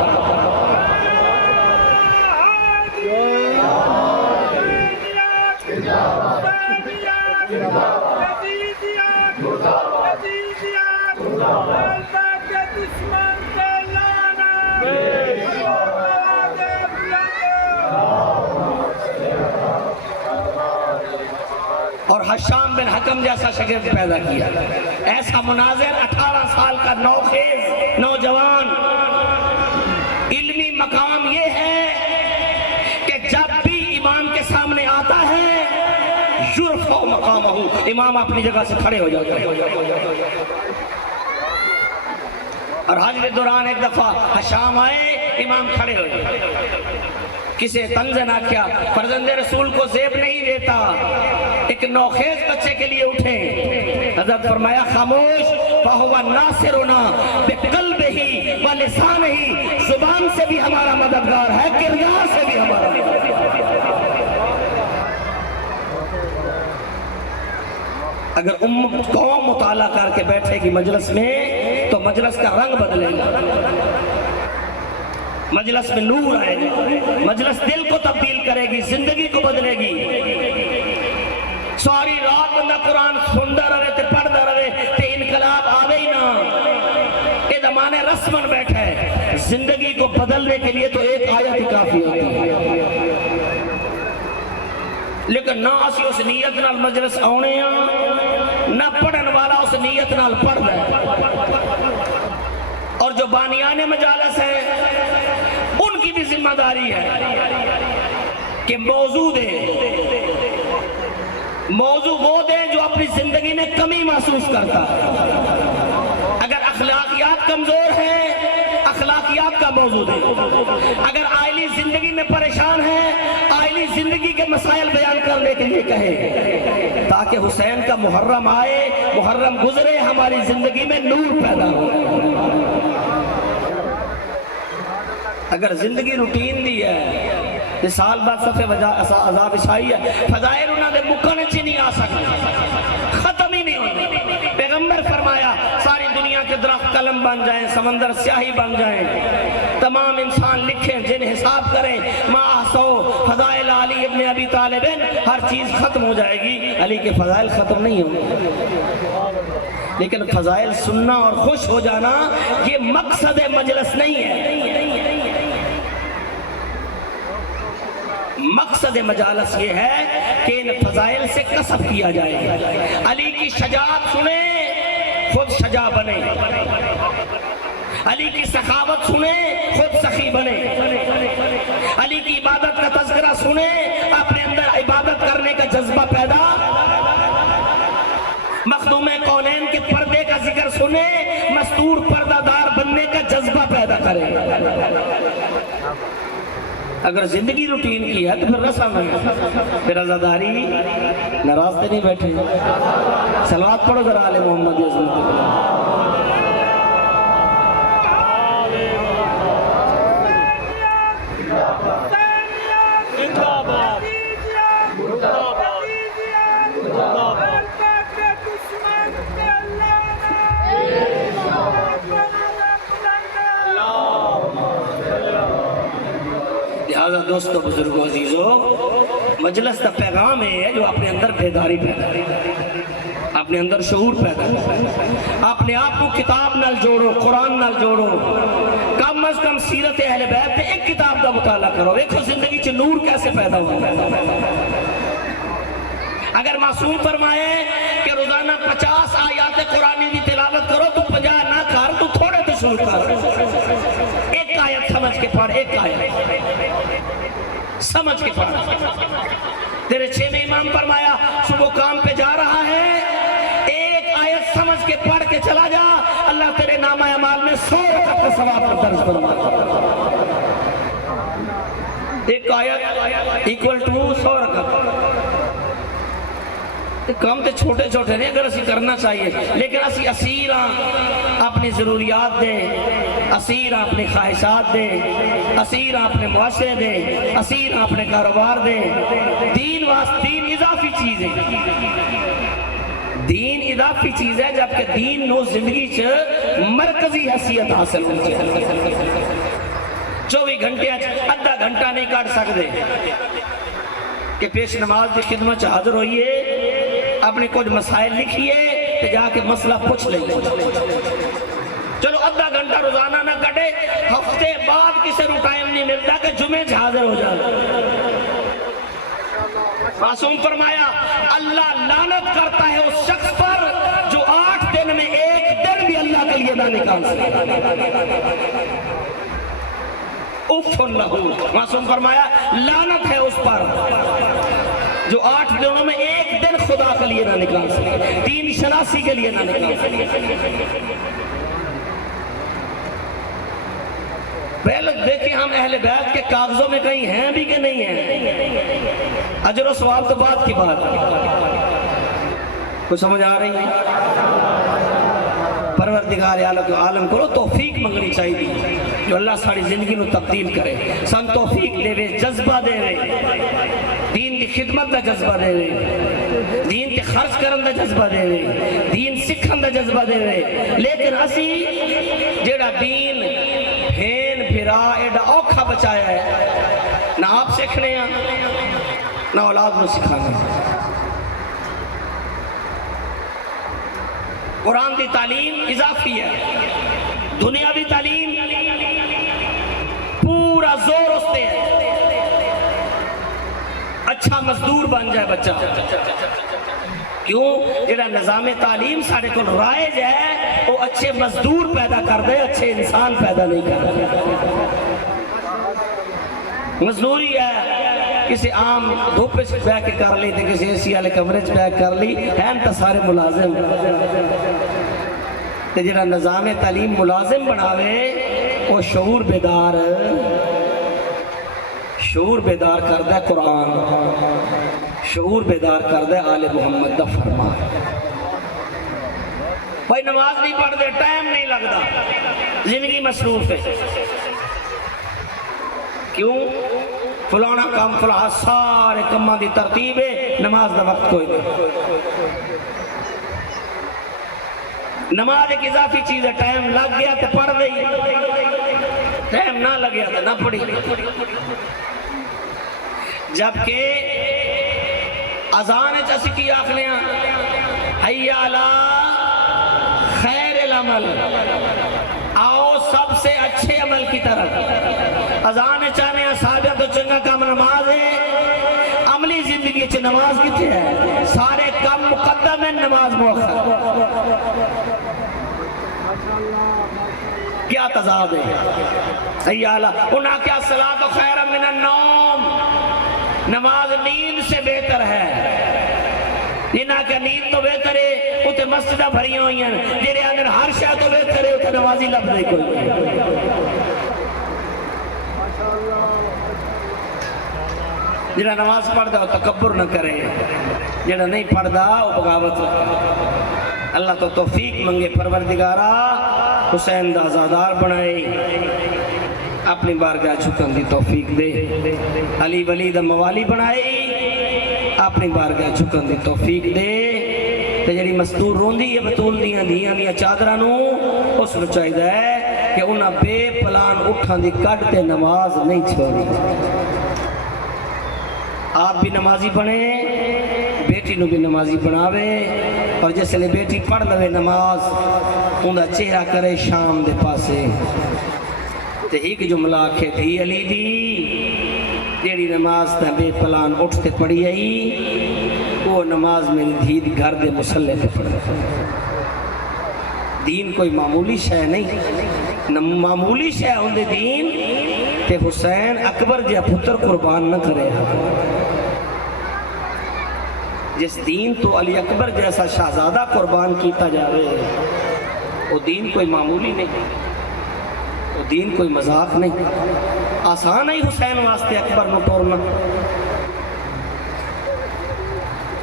حشام بن حکم جیسا شاگرد پیدا کیا، ایسا مناظر 18 سال کا نوخیز نوجوان۔ علمی مقام یہ ہے کہ جب بھی امام کے سامنے آتا ہے یرفع مقامہ، امام اپنی جگہ سے کھڑے ہو جاتے ہیں۔ اور حج کے دوران ایک دفعہ حشام آئے، امام کھڑے ہو جاتے، کسے طنز نہ کیا، فرزند رسول کو زیب نہیں دیتا، ایک نوخیز بچے کے لیے اٹھیں۔ حضرت فرمایا خاموش، فَهُوَ نَاصِرُنَا بِقَلْبِهِ وَلِسَانِهِ، زبان سے بھی ہمارا مددگار ہے، کردار سے بھی ہمارا مددگار ہے۔ اگر قوم مطالعہ کر کے بیٹھے گی مجلس میں تو مجلس کا رنگ بدلے گا، مجلس میں نور آئے گا، مجلس دل کو تبدیل کرے گی، زندگی کو بدلے گی۔ ساری رات بندہ قرآن سندا رہے تے پڑھدا رہے تے انقلاب آوے ہی نہ، یہ زمانے رسمن بیٹھا ہے۔ زندگی کو بدلنے کے لیے تو ایک آیت ہی کافی ہوتی ہے، لیکن نہ اسی اس نیت نال مجلس آنے ہاں، نہ پڑھن والا اس نیت نال پڑھ رہا ہے۔ اور جو بانیان مجالس ہے ان کی بھی ذمہ داری ہے کہ موضوع دیں، موضوع وہ دیں جو اپنی زندگی میں کمی محسوس کرتا ہے۔ اگر اخلاقیات کمزور ہیں، اخلاقیات کا موضوع دیں۔ اگر آئلی زندگی میں پریشان ہے، آئلی زندگی کے مسائل بیان کرنے کے لیے کہے، تاکہ حسین کا محرم آئے، محرم گزرے، ہماری زندگی میں نور پیدا ہو۔ اگر زندگی روٹین دی ہے، سال بعد صفحے عذاب عشائی ہے، فضائل انہوں نے مکن چی نہیں آ سکتے، ختم ہی نہیں ہونے۔ پیغمبر فرمایا ساری دنیا کے درخت قلم بن جائیں، سمندر سیاہی بن جائیں، تمام انسان لکھیں، جن حساب کریں، ما احصوا فضائل علی ابن ابی طالب، ہر چیز ختم ہو جائے گی، علی کے فضائل ختم نہیں ہوں گے۔ لیکن فضائل سننا اور خوش ہو جانا یہ مقصد مجلس نہیں ہے۔ مقصد مجالس یہ ہے کہ ان فضائل سے کسب کیا جائے، علی کی شجاعت سنیں، خود شجاع بنے، علی کی سخاوت سنیں، خود سخی بنے، علی کی عبادت کا تذکرہ سنیں، اپنے اندر عبادت کرنے کا جذبہ پیدا، مخدوم کونین کے پردے کا ذکر سنیں، مستور پردہ دار بننے کا جذبہ پیدا کریں۔ اگر زندگی روٹین کی ہے تو پھر رسم ہے، پھر عزاداری ناراض تے نہیں بیٹھے۔ صلوات پڑھو ذرا آل محمد عزت۔ لہذا دوستو، بزرگوں، عزیزو، مجلس کا پیغام ہے جو اپنے اندر بیداری پیدا کرے، اپنے اندر شعور پیدا کرے، اپنے آپ کو کتاب نال جوڑو، قرآن نال جوڑو، کم از کم سیرت اہل بیت تے ایک کتاب کا مطالعہ کرو، دیکھو زندگی چ نور کیسے پیدا ہوا۔ اگر معصوم فرمائے کہ روزانہ 50 آیات قرآنی کی تلاوت کرو تو 50 نہ کر، تو تھوڑے تو شروع کر، ایک آیت سمجھ کے پڑھ، ایک آیت سمجھ کے پڑھ۔ تیرے 6ویں امام فرمایا صبح کام پہ جا رہا ہے، ایک آیت سمجھ کے پڑھ کے چلا جا، اللہ تیرے نامہ اعمال میں 100 رکعت کا ثواب کا درج فرماتا۔ ایک آیت ایکول ٹو 100 رکعت۔ کام تے چھوٹے چھوٹے نہیں، اگر اسی کرنا چاہیے، لیکن اسی اسیراں اپنی ضروریات دے، اسیراں اپنی خواہشات دے، اسیراں اپنے معاشرے دے، اسیراں اپنے کاروبار دے۔ دین دین اضافی چیز ہے، دین اضافی چیز ہے، جبکہ دین نو زندگی چ مرکزی حیثیت حاصل ہو جائے۔ 24 گھنٹے ادھا گھنٹہ نہیں کاٹ سکتے کہ پیش نماز کی خدمت حاضر ہوئیے، اپنے کچھ مسائل لکھیے تو جا کے مسئلہ پوچھ لیں۔ چلو ادھا گھنٹہ روزانہ نہ کٹے، ہفتے بعد کسی کو ٹائم نہیں ملتا کہ جمعے حاضر ہو جائے۔ معصوم فرمایا اللہ لعنت کرتا ہے اس شخص پر جو 8 دن میں ایک دن بھی اللہ کے لیے نہ نکال سکے. اف لہو، معصوم فرمایا لعنت ہے اس پر جو 8 دنوں میں ایک دن خدا کے لیے نہ نکال سکے، دین شناسی کے لیے نہ نکال سکے. پہلے دیکھیں ہم اہل بیت کے کاغذوں میں کہیں ہیں بھی کہ نہیں ہیں. اجر و ثواب تو بات کی بات ہے. کچھ سمجھ آ رہی ہے؟ پروردگار عالم کو توفیق منگنی چاہیے جو اللہ ساری زندگی نو تبدیل کرے، سن توفیق دے وے، جذبہ دے وے، دین کی خدمت دا جذبہ دے وے، دین تے خرچ کرن دا جذبہ دے وے، دین سکھن دا جذبہ دے وے. لیکن اسی جیڑا دین بھین بھرا ایڈا اوکھا بچایا ہے، نہ آپ سکھنے ہیں نہ اولاد نو سکھانا. قرآن دی تعلیم اضافی ہے، دنیاوی تعلیم پورا زور اس پہ ہے. اچھا مزدور بن جائے بچہ، کیوں؟ جڑا نظام تعلیم سارے کو رائج ہے وہ اچھے مزدور پیدا کر دے، اچھے انسان پیدا نہیں کر دے. مزدوری ہے کسی عام دھوپ سے بہ کے کر لی تے کسی اے سی والے کمرے چ بہ کر لی، ہیں تو سارے ملازم. تے جڑا نظام تعلیم ملازم بناوے وہ شعور بیدار کردہ قرآن، شعور بیدار کردہ آل محمد دا فرمان. بھائی نماز نہیں پڑھ دے، ٹائم نہیں لگتا، زندگی مصروف ہے. کیوں؟ فلانا کام فلانا سارے کاماں دی ترتیب ہے، نماز دا وقت کوئی نہیں. نماز ایک اضافی چیز ہے، ٹائم لگ گیا تو پڑھ گئی، ٹائم نہ لگیا تو نہ پڑھی. جبکہ اذان اسی کی آخلے ہیں حی علی خیر العمل، آؤ سب سے اچھے عمل کی طرف. اذان چاہنے ہیں سادہ تو چنگا کام نماز ہے. عملی زندگی چھ نماز کتے ہے؟ سارے کام مقدم ہے، نماز مؤخر. کیا تضاد ہے؟ حی علی انہاں کیا صلاۃ خیر من النوم، نماز نیند سے بہتر ہے. انہاں کیا نیند تو بہتر ہے، اتنے مسجدہ بھریاں ہوئی ہیں، جیرے اندر ہر شاہ تو بہتر ہے، اتنے نمازی لفظ نہیں کوئی. جنہا نماز پڑھ دا وہ تکبر نہ کرے، جنہا نہیں پڑھ دا وہ بغاوت نہ کرے. اللہ تو توفیق منگے پروردگارا حسین دا آزادار بنائے، اپنی بارگاہ چھکن دی توفیق دے. علی ولی دا موالی بنائے، اپنی بارگاہ چھکن دی توفیق دے. تے جڑی مزدور روندی ہے بطول دیاں دیاں چادرانوں، اس نے چاہیے ہے کہ انہاں بے پلان اٹھان دی کٹ تے نماز نہیں چھوڑی. آپ بھی نمازی بنے، بیٹی نو بھی نمازی بناوے، اور جیسے لے بیٹی پڑھ لوے نماز اندھا چہرہ کرے شام دے پاسے. تے ایک جملہ آکھے تھی علی دی جیڑی نماز تے بے پلان اٹھتے پڑھی آئی، وہ نماز میری دھید گھر دے مسلح پہ پڑھ. دین کوئی معمولی شے نہیں، معمولی شے ہوندے دین تے حسین اکبر جا پتر قربان نہ کرے. جس دین تو علی اکبر جیسا شہزادہ قربان کیتا جاوے، وہ دین کوئی معمولی نہیں، وہ دین کوئی مذاق نہیں. آسان ہے حسین واسطے اکبر نو ٹورنا.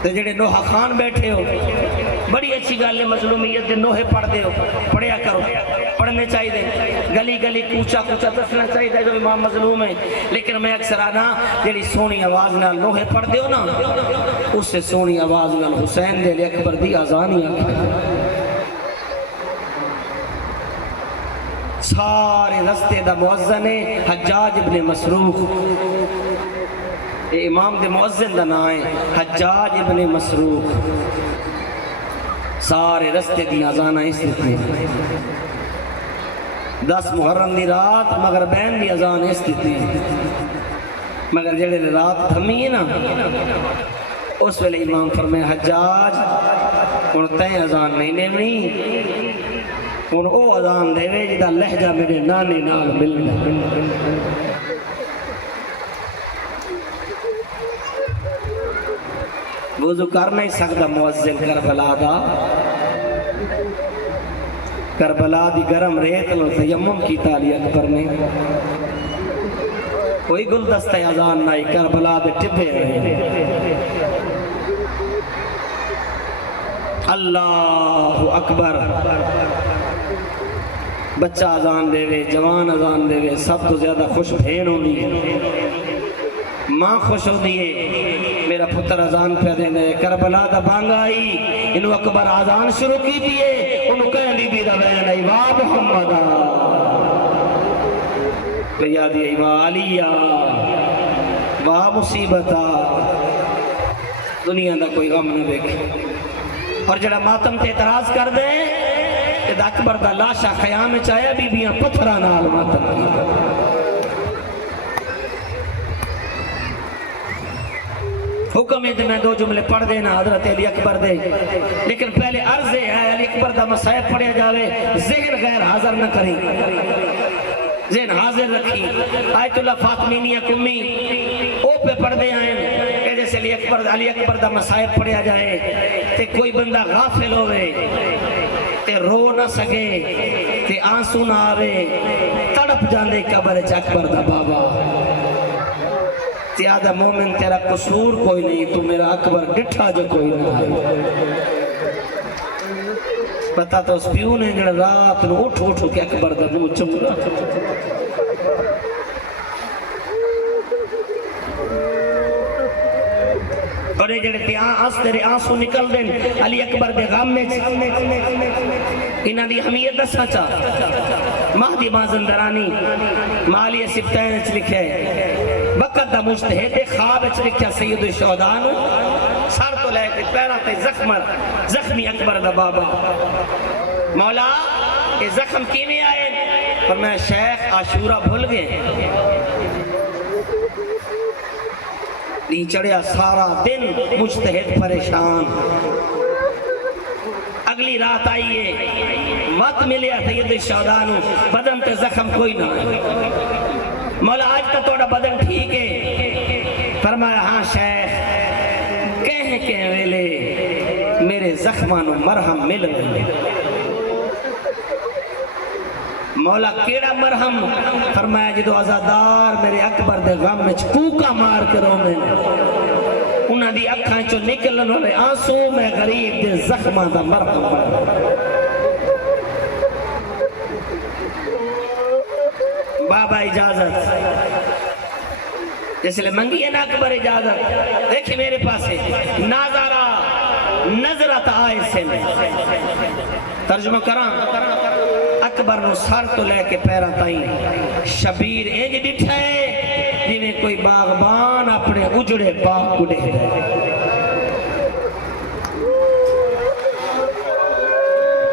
تے جڑے نوحہ خان بیٹھے ہو، بڑی اچھی گل ہے، مظلومیت دے نوحے پڑھ دے ہو، پڑھیا کرو، پڑھنے چاہیے دے، گلی گلی کوچا کوچا دسنا چاہیے دے جو امام مظلوم ہے. لیکن میں اکثر آنا جڑی سونی آواز نال نوحے پڑھ دے ہو نا، اس سے سونی آواز نال حسین دے لے اکبر دی آزانی آکھے. سارے رستے دا مؤذن ہے حجاج ابن مسروق. امام دے مؤذن دا نام ہے حجاج ابن مسروق. سارے رستے دی آزانہ اس لیے 10 محرم دی رات مغربین دی آزان اس لیے، مگر جڑے رات تھمی ہے نا اس ویلے امام فرمائے حجاج ہن تیں اذان نہیں دیونی ہن او اذان دے جدا لہجہ میرے نانے نال ملدا وضو کر نہیں سکتا مؤذن کربلا دا کربلا دی گرم ریت نو تیمم کیتا علی اکبر نے کوئی گلدستہ اذان نہیں کربلا دے ٹبے رہے اللہ اکبر بچہ اذان دے وے جوان اذان دے وے سب تو زیادہ خوش بھین ہوندی ہے ماں خوش ہوندی ہے میرا پتر اذان پہ دے دے کربلا دا بانگ آئی انہوں اکبر اذان شروع کی دیئے انہوں کہہ لی بھی دا بین ای واہ محمدہ یادی ای واہ علیہ واہ مصیبتہ دنیا دا کوئی غم نہ دیکھے اور جڑا ماتم تے اعتراض کر دے کہ اکبر دا لاشا خیام چاہیا بی بیاں پتھرہ نال ماتم کی حکم ہے میں دو جملے پڑھ دینا حضرت علی اکبر دے لیکن پہلے عرض ہے علی اکبر دا مسائب پڑھیا جاوے ذہن غیر حاضر نہ کریں ذہن حاضر رکھی آیت اللہ فاطمینیہ کمی او پہ پڑھ دے آئیں کہ جیسے علی اکبر دا مسائب پڑھیا جائے تے کوئی بندہ غافل ہوئے تے رو نہ سکے تے آنسو نہ آوے تڑپ جاندے قبر اکبر دا بابا تیادہ مومن تیرا قصور کوئی نہیں تو میرا اکبر ڈٹھا جو کوئی نہیں پتا تو اس پیو نے جڑا رات نو اٹھو کہ اکبر دا دو چمڑا اور یہ جڑے تیرے آنسو نکل دیں علی اکبر دے غم میں انہاں دی حمیت دسنا چاہ مہدی مازندرانی مالی سبتین اچھ لکھے وقت دا مجتہد خواب اچھ لکھا سید الشہدانو سار تو لے کے پیرا تے زخمی اکبر دا بابا مولا یہ زخم کیویں آئے فرمایا شیخ عاشورہ بھول گئے نہیں چڑھیا سارا دن مجتہد پریشان اگلی رات آئیے مت ملیا سید الشہدانو بدن تے زخم کوئی نہ مولا آج تا توڑا بدن ٹھیک ہے فرمایا ہاں شیخ کہہ ویلے میرے زخمانو مرہم مل گئے مولا کیڑا مرہم فرمایا جدو عزادار میرے اکبر دے غم میں چکوکا مار کرو میں انہاں دی اکھاں چو نکلن والے آنسو میں غریب دے زخمان دا مرہم بابا اجازت جیسے لے منگی ہے نا اکبر اجازت دیکھیں میرے پاس ہے ناظرہ نظرت آئے سے میں ترجمہ کران اکبر نو سر تو لے کے پیرا تائیں شبیر انج ڈٹھا ہے جنہیں کوئی باغبان اپنے اجڑے باغ کو دے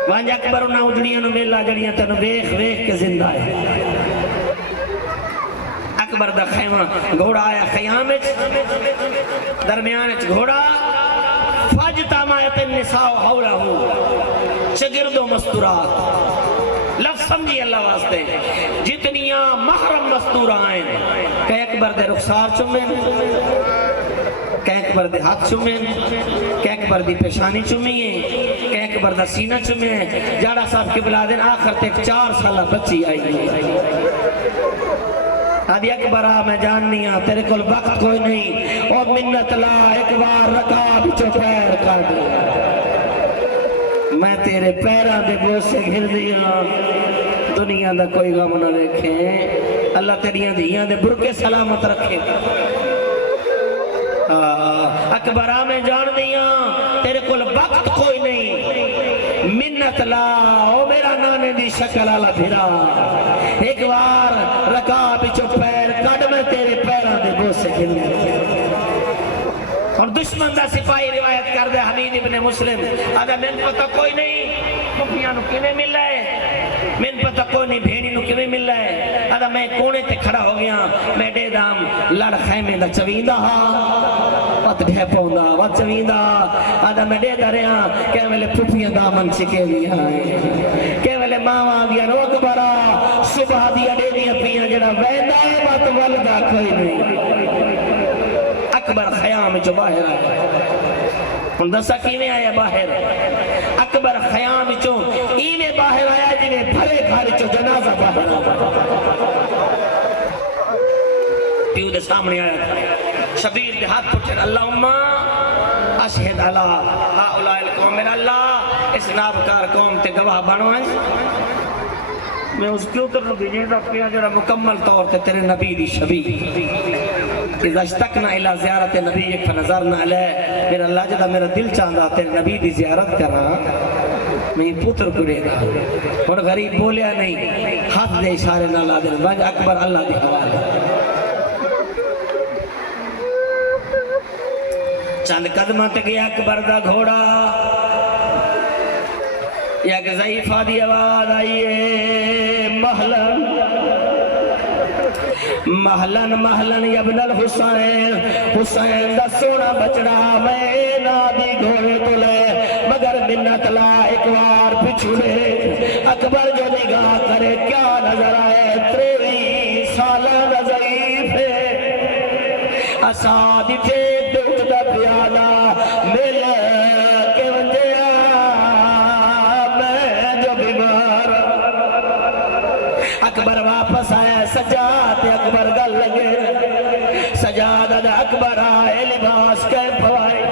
وانج اکبر انہا اجڑیاں نو میلا جڑیاں تنو ویخ کے زندہ ہے اکبر دا خیمہ گھوڑا آیا خیامت درمیانت گھوڑا فج تامایت النساء حولہو شگرد و مستورات لفظ سمجھی اللہ واسطے جتنیاں محرم مستور آئیں کہ اکبر دے رخسار چمیں کہ اکبر دے ہاتھ چمیں کہ اکبر دی پیشانی چمیں کہ اکبر دا سینہ چمیں جاڑا صاحب کے بلادن آخر تک 4 سالہ بچی آئی آدھی اکبرہ میں جاننی ہاں تیرے کل وقت کوئی نہیں اور منت لا ایک بار رکا بچو پیر کر دیا میں تیرے پیرہ دے بوجھ سے گھر دیا دنیا دا کوئی غم نہ دیکھیں اللہ تیریاں دیاں دے برکے سلامت رکھے اکبرہ میں جان دیا تیرے کل وقت کوئی نہیں منت لا او میرا نانے دی شکل آلہ بھرا ایک بار رکا بچو پیر کڑ میں تیرے پیران دے بوجھ سے گھر دیا اور دشمن دا سپاہی روایت کر دے حمید ابن مسلم آدھا من پتہ کوئی نہیں مکھیاں نو کیویں مل رہا ہے من پتہ کوئی نہیں بھیڑی نو کیویں مل رہا ہے آدھا میں کونے تے کھڑا ہو گیا میڈے دام لڑ خیمے دا چویندہ وات ڈھے پوندا وات چویندہ آدھا میڈے دریاں کہ ویلے پھوپیاں دامن چکے بھی آئے کہ ویلے ماما دیا رو اکبرا صبح دیا دے دیا پیاں جڑا ویندہ ہے وات والدہ کوئی نہیں اکبر خیام جو باہر آئے ان دسا کیویں آیا باہر اکبر خیام چو ایویں باہر آیا جنہیں بھرے گھر چو جنازہ باہر پیو دے سامنے آیا شبیر دے ہاتھ پوچھر اللہم اشہد اللہ ہاؤلاء القوم میرا اللہ اس نابکار قوم تے گواہ بنوائیں میں اس کیوں تر نبی جیدہ پیا جڑا مکمل طور تے تیرے نبی دی شبیر اذا اشتقنا الى زیارت نبی ایک فنظرنا علیہ میرا اللہ جدا میرا دل چاندہ تیرے نبی دی زیارت کرا میں پتر کرے گا اور غریب بولیا نہیں ہاتھ دے اشارے نہ لا دے بانج اکبر اللہ دی حوالہ چند قدمہ تے گیا اکبر دا گھوڑا یک ضعیفہ دی آواز آئیے محلن محلن محلن یبن الحسین حسین دا سونا بچڑا میں نادی گھوڑے تلے مگر منت لا ایک وار پچھڑے اکبر جو نگاہ کرے کیا نظر آئے تیری سالہ ضعیف ہے اسادی تھے دودھ دا پیالا مل کے وجیا میں جو بیمار اکبر واپس آیا سجاد اکبر گل لگے سجاد آدھا اکبر آئے لباس کے پوائے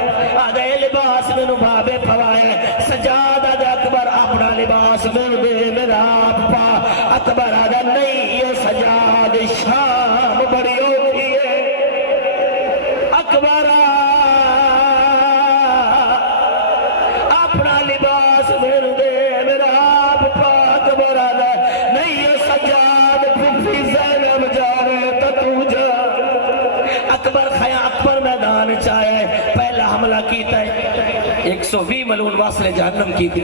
آدھے لباس میں نبابے پوائے سجاد آدھا اکبر اپنا لباس میں نبے میرا پا اکبر آدھا نہیں یہ سجاد شام بڑی ہوتی ہے اکبر اپنا لباس میں نبے میرا پا اکبر آدھا نہیں یہ سجاد پھوپھی زینب جا رہے تو جا اکبر خیا اکبر میدان چاہے پہلا حملہ کیتا ہے 120 ملون واصل جہنم کی تھی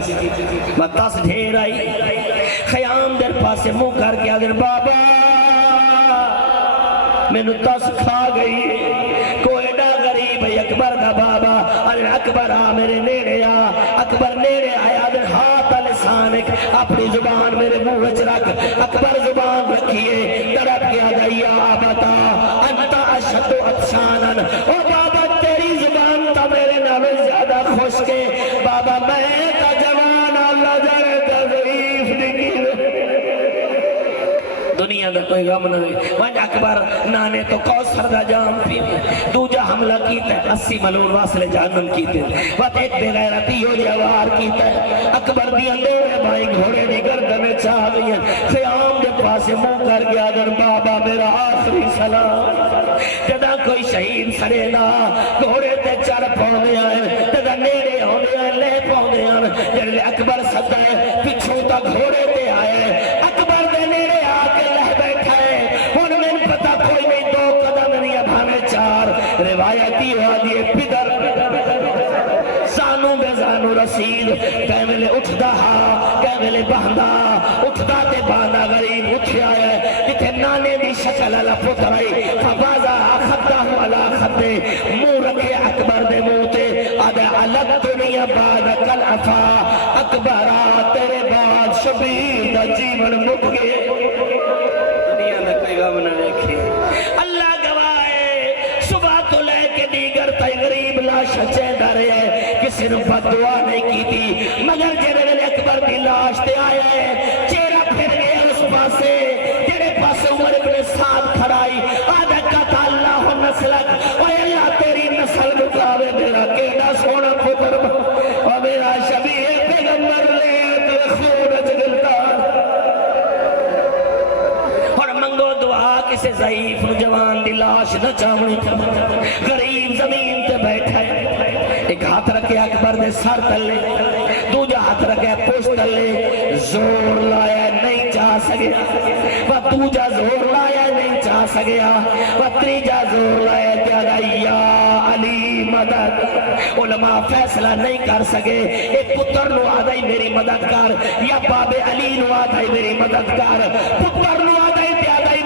بتاس ڈھیر آئی خیام در پاسے منہ کر کے آدھر بابا میں نے تس کھا گئی کوئی ڈا غریب ہے اکبر دا بابا آدھر اکبر آ میرے نیڑے آ اکبر نیڑے آیا آدھر ہاتھ لسانک اپنی زبان میرے منہ وچ رکھ اکبر زبان رکھیے تڑپ گیا گیا آبتا انتا اشد افسانن او بابا تیری زبان تا میرے نام زیادہ خوش کے بابا میں تا جوان اللہ جائے تا ضعیف نکیل دنیا دا کوئی غم نہ ہے وانج اکبر نانے تو کوثر دا جام پینے دوجہ حملہ کیتا ہے 80 ملون واصل جہنم کیتے وقت ایک بے غیرتی ہو جوار کیتا ہے اکبر دی اندورے بھائی گھوڑے دی گردن چاہ گئی ہیں خیام دے پاسے منہ کر گیا در بابا میرا آخری سلام جدا کوئی شہید سرینا گھوڑے تے چار پونے آئے جدا نیرے ہونے آئے لے پونے آئے جنہے اکبر صدا ہے پچھو تا گھوڑے تے آئے اکبر دے نیرے آکے لہ بیٹھا ہے ان میں پتا کوئی نہیں 2 قدم نہیں ابھانے 4 روایتی ہوا دیئے پدر زانوں بے زانوں رسید کہیں ملے اٹھدا ہا کہیں ملے بہندہ اٹھدا تے باندہ غریب اٹھے آئے جتے نانے دی شکل اللہ پترائی فبازا خطہ والا خطے منہ رکھے اکبر دے موتے آدھے علق دنیا بعد کل عفا اکبرہ تیرے بعد شبیر دا جیون مک گئے دنیا میں کوئی غم نہ رکھے اللہ گواہے صبح تو لے کے دیگر تے غریب لاش چیندہ رہے کسی نے بدعا نہیں کی تھی مگر جنہے اکبر دی لاش تے آیا ہے چہرہ پھر گئے اس پاسے جنہے پاسے عمر ابن سعد کھڑائی آدھا کہتا اللہ نسلک اے اللہ تیری نسل مقابے میرا کیڑا سونا پتر اور میرا شبیہ پیغمبر لے تیرے خون جگلتار اور منگو دعا کسے ضعیف جوان دی لاش نہ چاونی غریب زمین تے بیٹھا ہے ایک ہاتھ رکھے اکبر دے سر تلے دوجہ ہاتھ رکھے پوش تلے زور لایا نہیں چاہ سکیا وہ دوجہ زور لایا نہیں چاہ سکیا وہ تریجہ زور لایا کیا گئی یا علی مدد علماء فیصلہ نہیں کر سکے ایک پتر نو آدھائی میری مدد کر یا باب علی نو آدھائی میری مدد کر پتر نو آدھائی پیادائی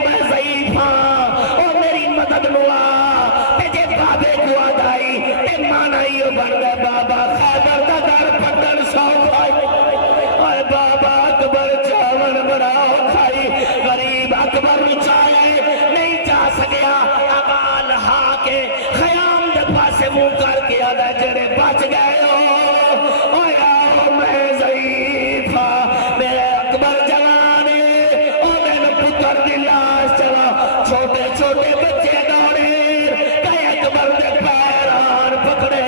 اکبر چاہے نہیں جا سکیا ابال ہا کے خیام دے پاسے منہ کر کے آدھا جڑے بچ گئے ہو اویا میں ضعیف ہاں میرے اکبر جلانے او میرے پتر دی لاش چلا چھوٹے چھوٹے بچے دوڑے کئی اکبر دے پیران پکڑے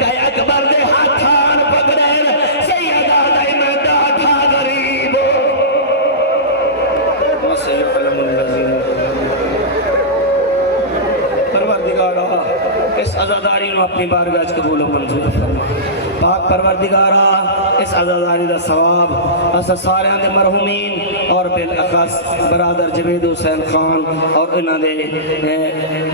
کئی اکبر دے ہاتھان پکڑے سیدہ دائی میں ڈاٹھا غریب وَسَيَعْلَمُ الَّذِينَ پروردگارہ اس عزاداری نو اپنی بارگاہ قبول و منظور فرما پاک پروردگارہ اس عزاداری دا ثواب اسا سارے دے مرحومین اور بالاخص برادر جوید حسین خان اور انہاں دے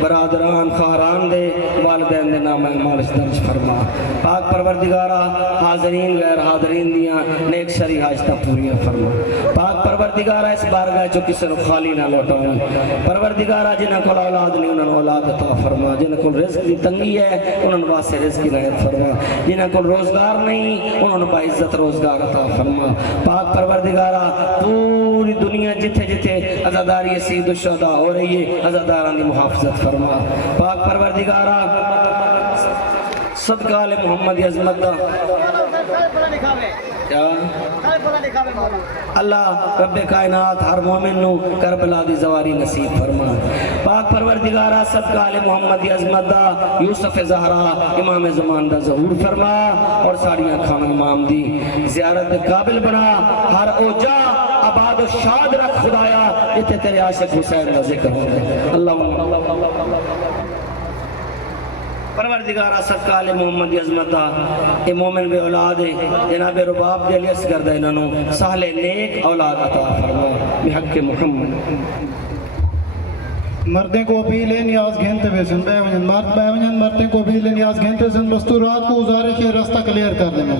برادران خاران دے والدین دے نام مالش درج فرما پاک پروردگارہ حاضرین غیر حاضرین دیاں نیک شرعی حاجتاں پوریاں فرما پاک پروردگارہ اس بارگاہ جو کسی نو خالی نہ لوٹاؤں پروردگارہ جنہاں کو اولاد نہیں انہاں اولاد عطا فرما جنہاں کو رزق دی تنگی ہے انہاں واسطے رزق عنایت فرما جنہاں کو روزگار نہیں انہوں باعزت روزگار عطا فرما پاک پروردگارہ پوری دنیا جتھے جتھے عزاداری سید الشہداء ہو رہی ہے عزاداران دی محافظت فرما پاک پروردگارہ صدقہ آل محمد عظمت دا اللہ رب کائنات ہر مومن نو کربلا دی زواری نصیب فرما پاک پروردگارہ صدقہ آل محمد عظمت دا یوسف زہرا امام زمان دا ظہور فرما اور ساڑیاں کھانا امام دی زیارت قابل بنا ہر اوجا آباد و شاد رکھ خدایا جتے تیرے عاشق حسین دا ذکر ہوں گے اللہم پروردگارہ صدقہ آل محمد عظمت دا اے مومن بے اولاد ہے جناب رباب دے علی اصغر دا انہوں سہل نیک اولاد عطا فرما بحق محمد مردیں کو اپیل ہے نیاز گھنتے ویسن بے ونجن مرد بے ونجن مردیں کو اپیل ہے نیاز گھنتے ویسن بستو رات کو گزارش ہے رستہ کلیر کر دینا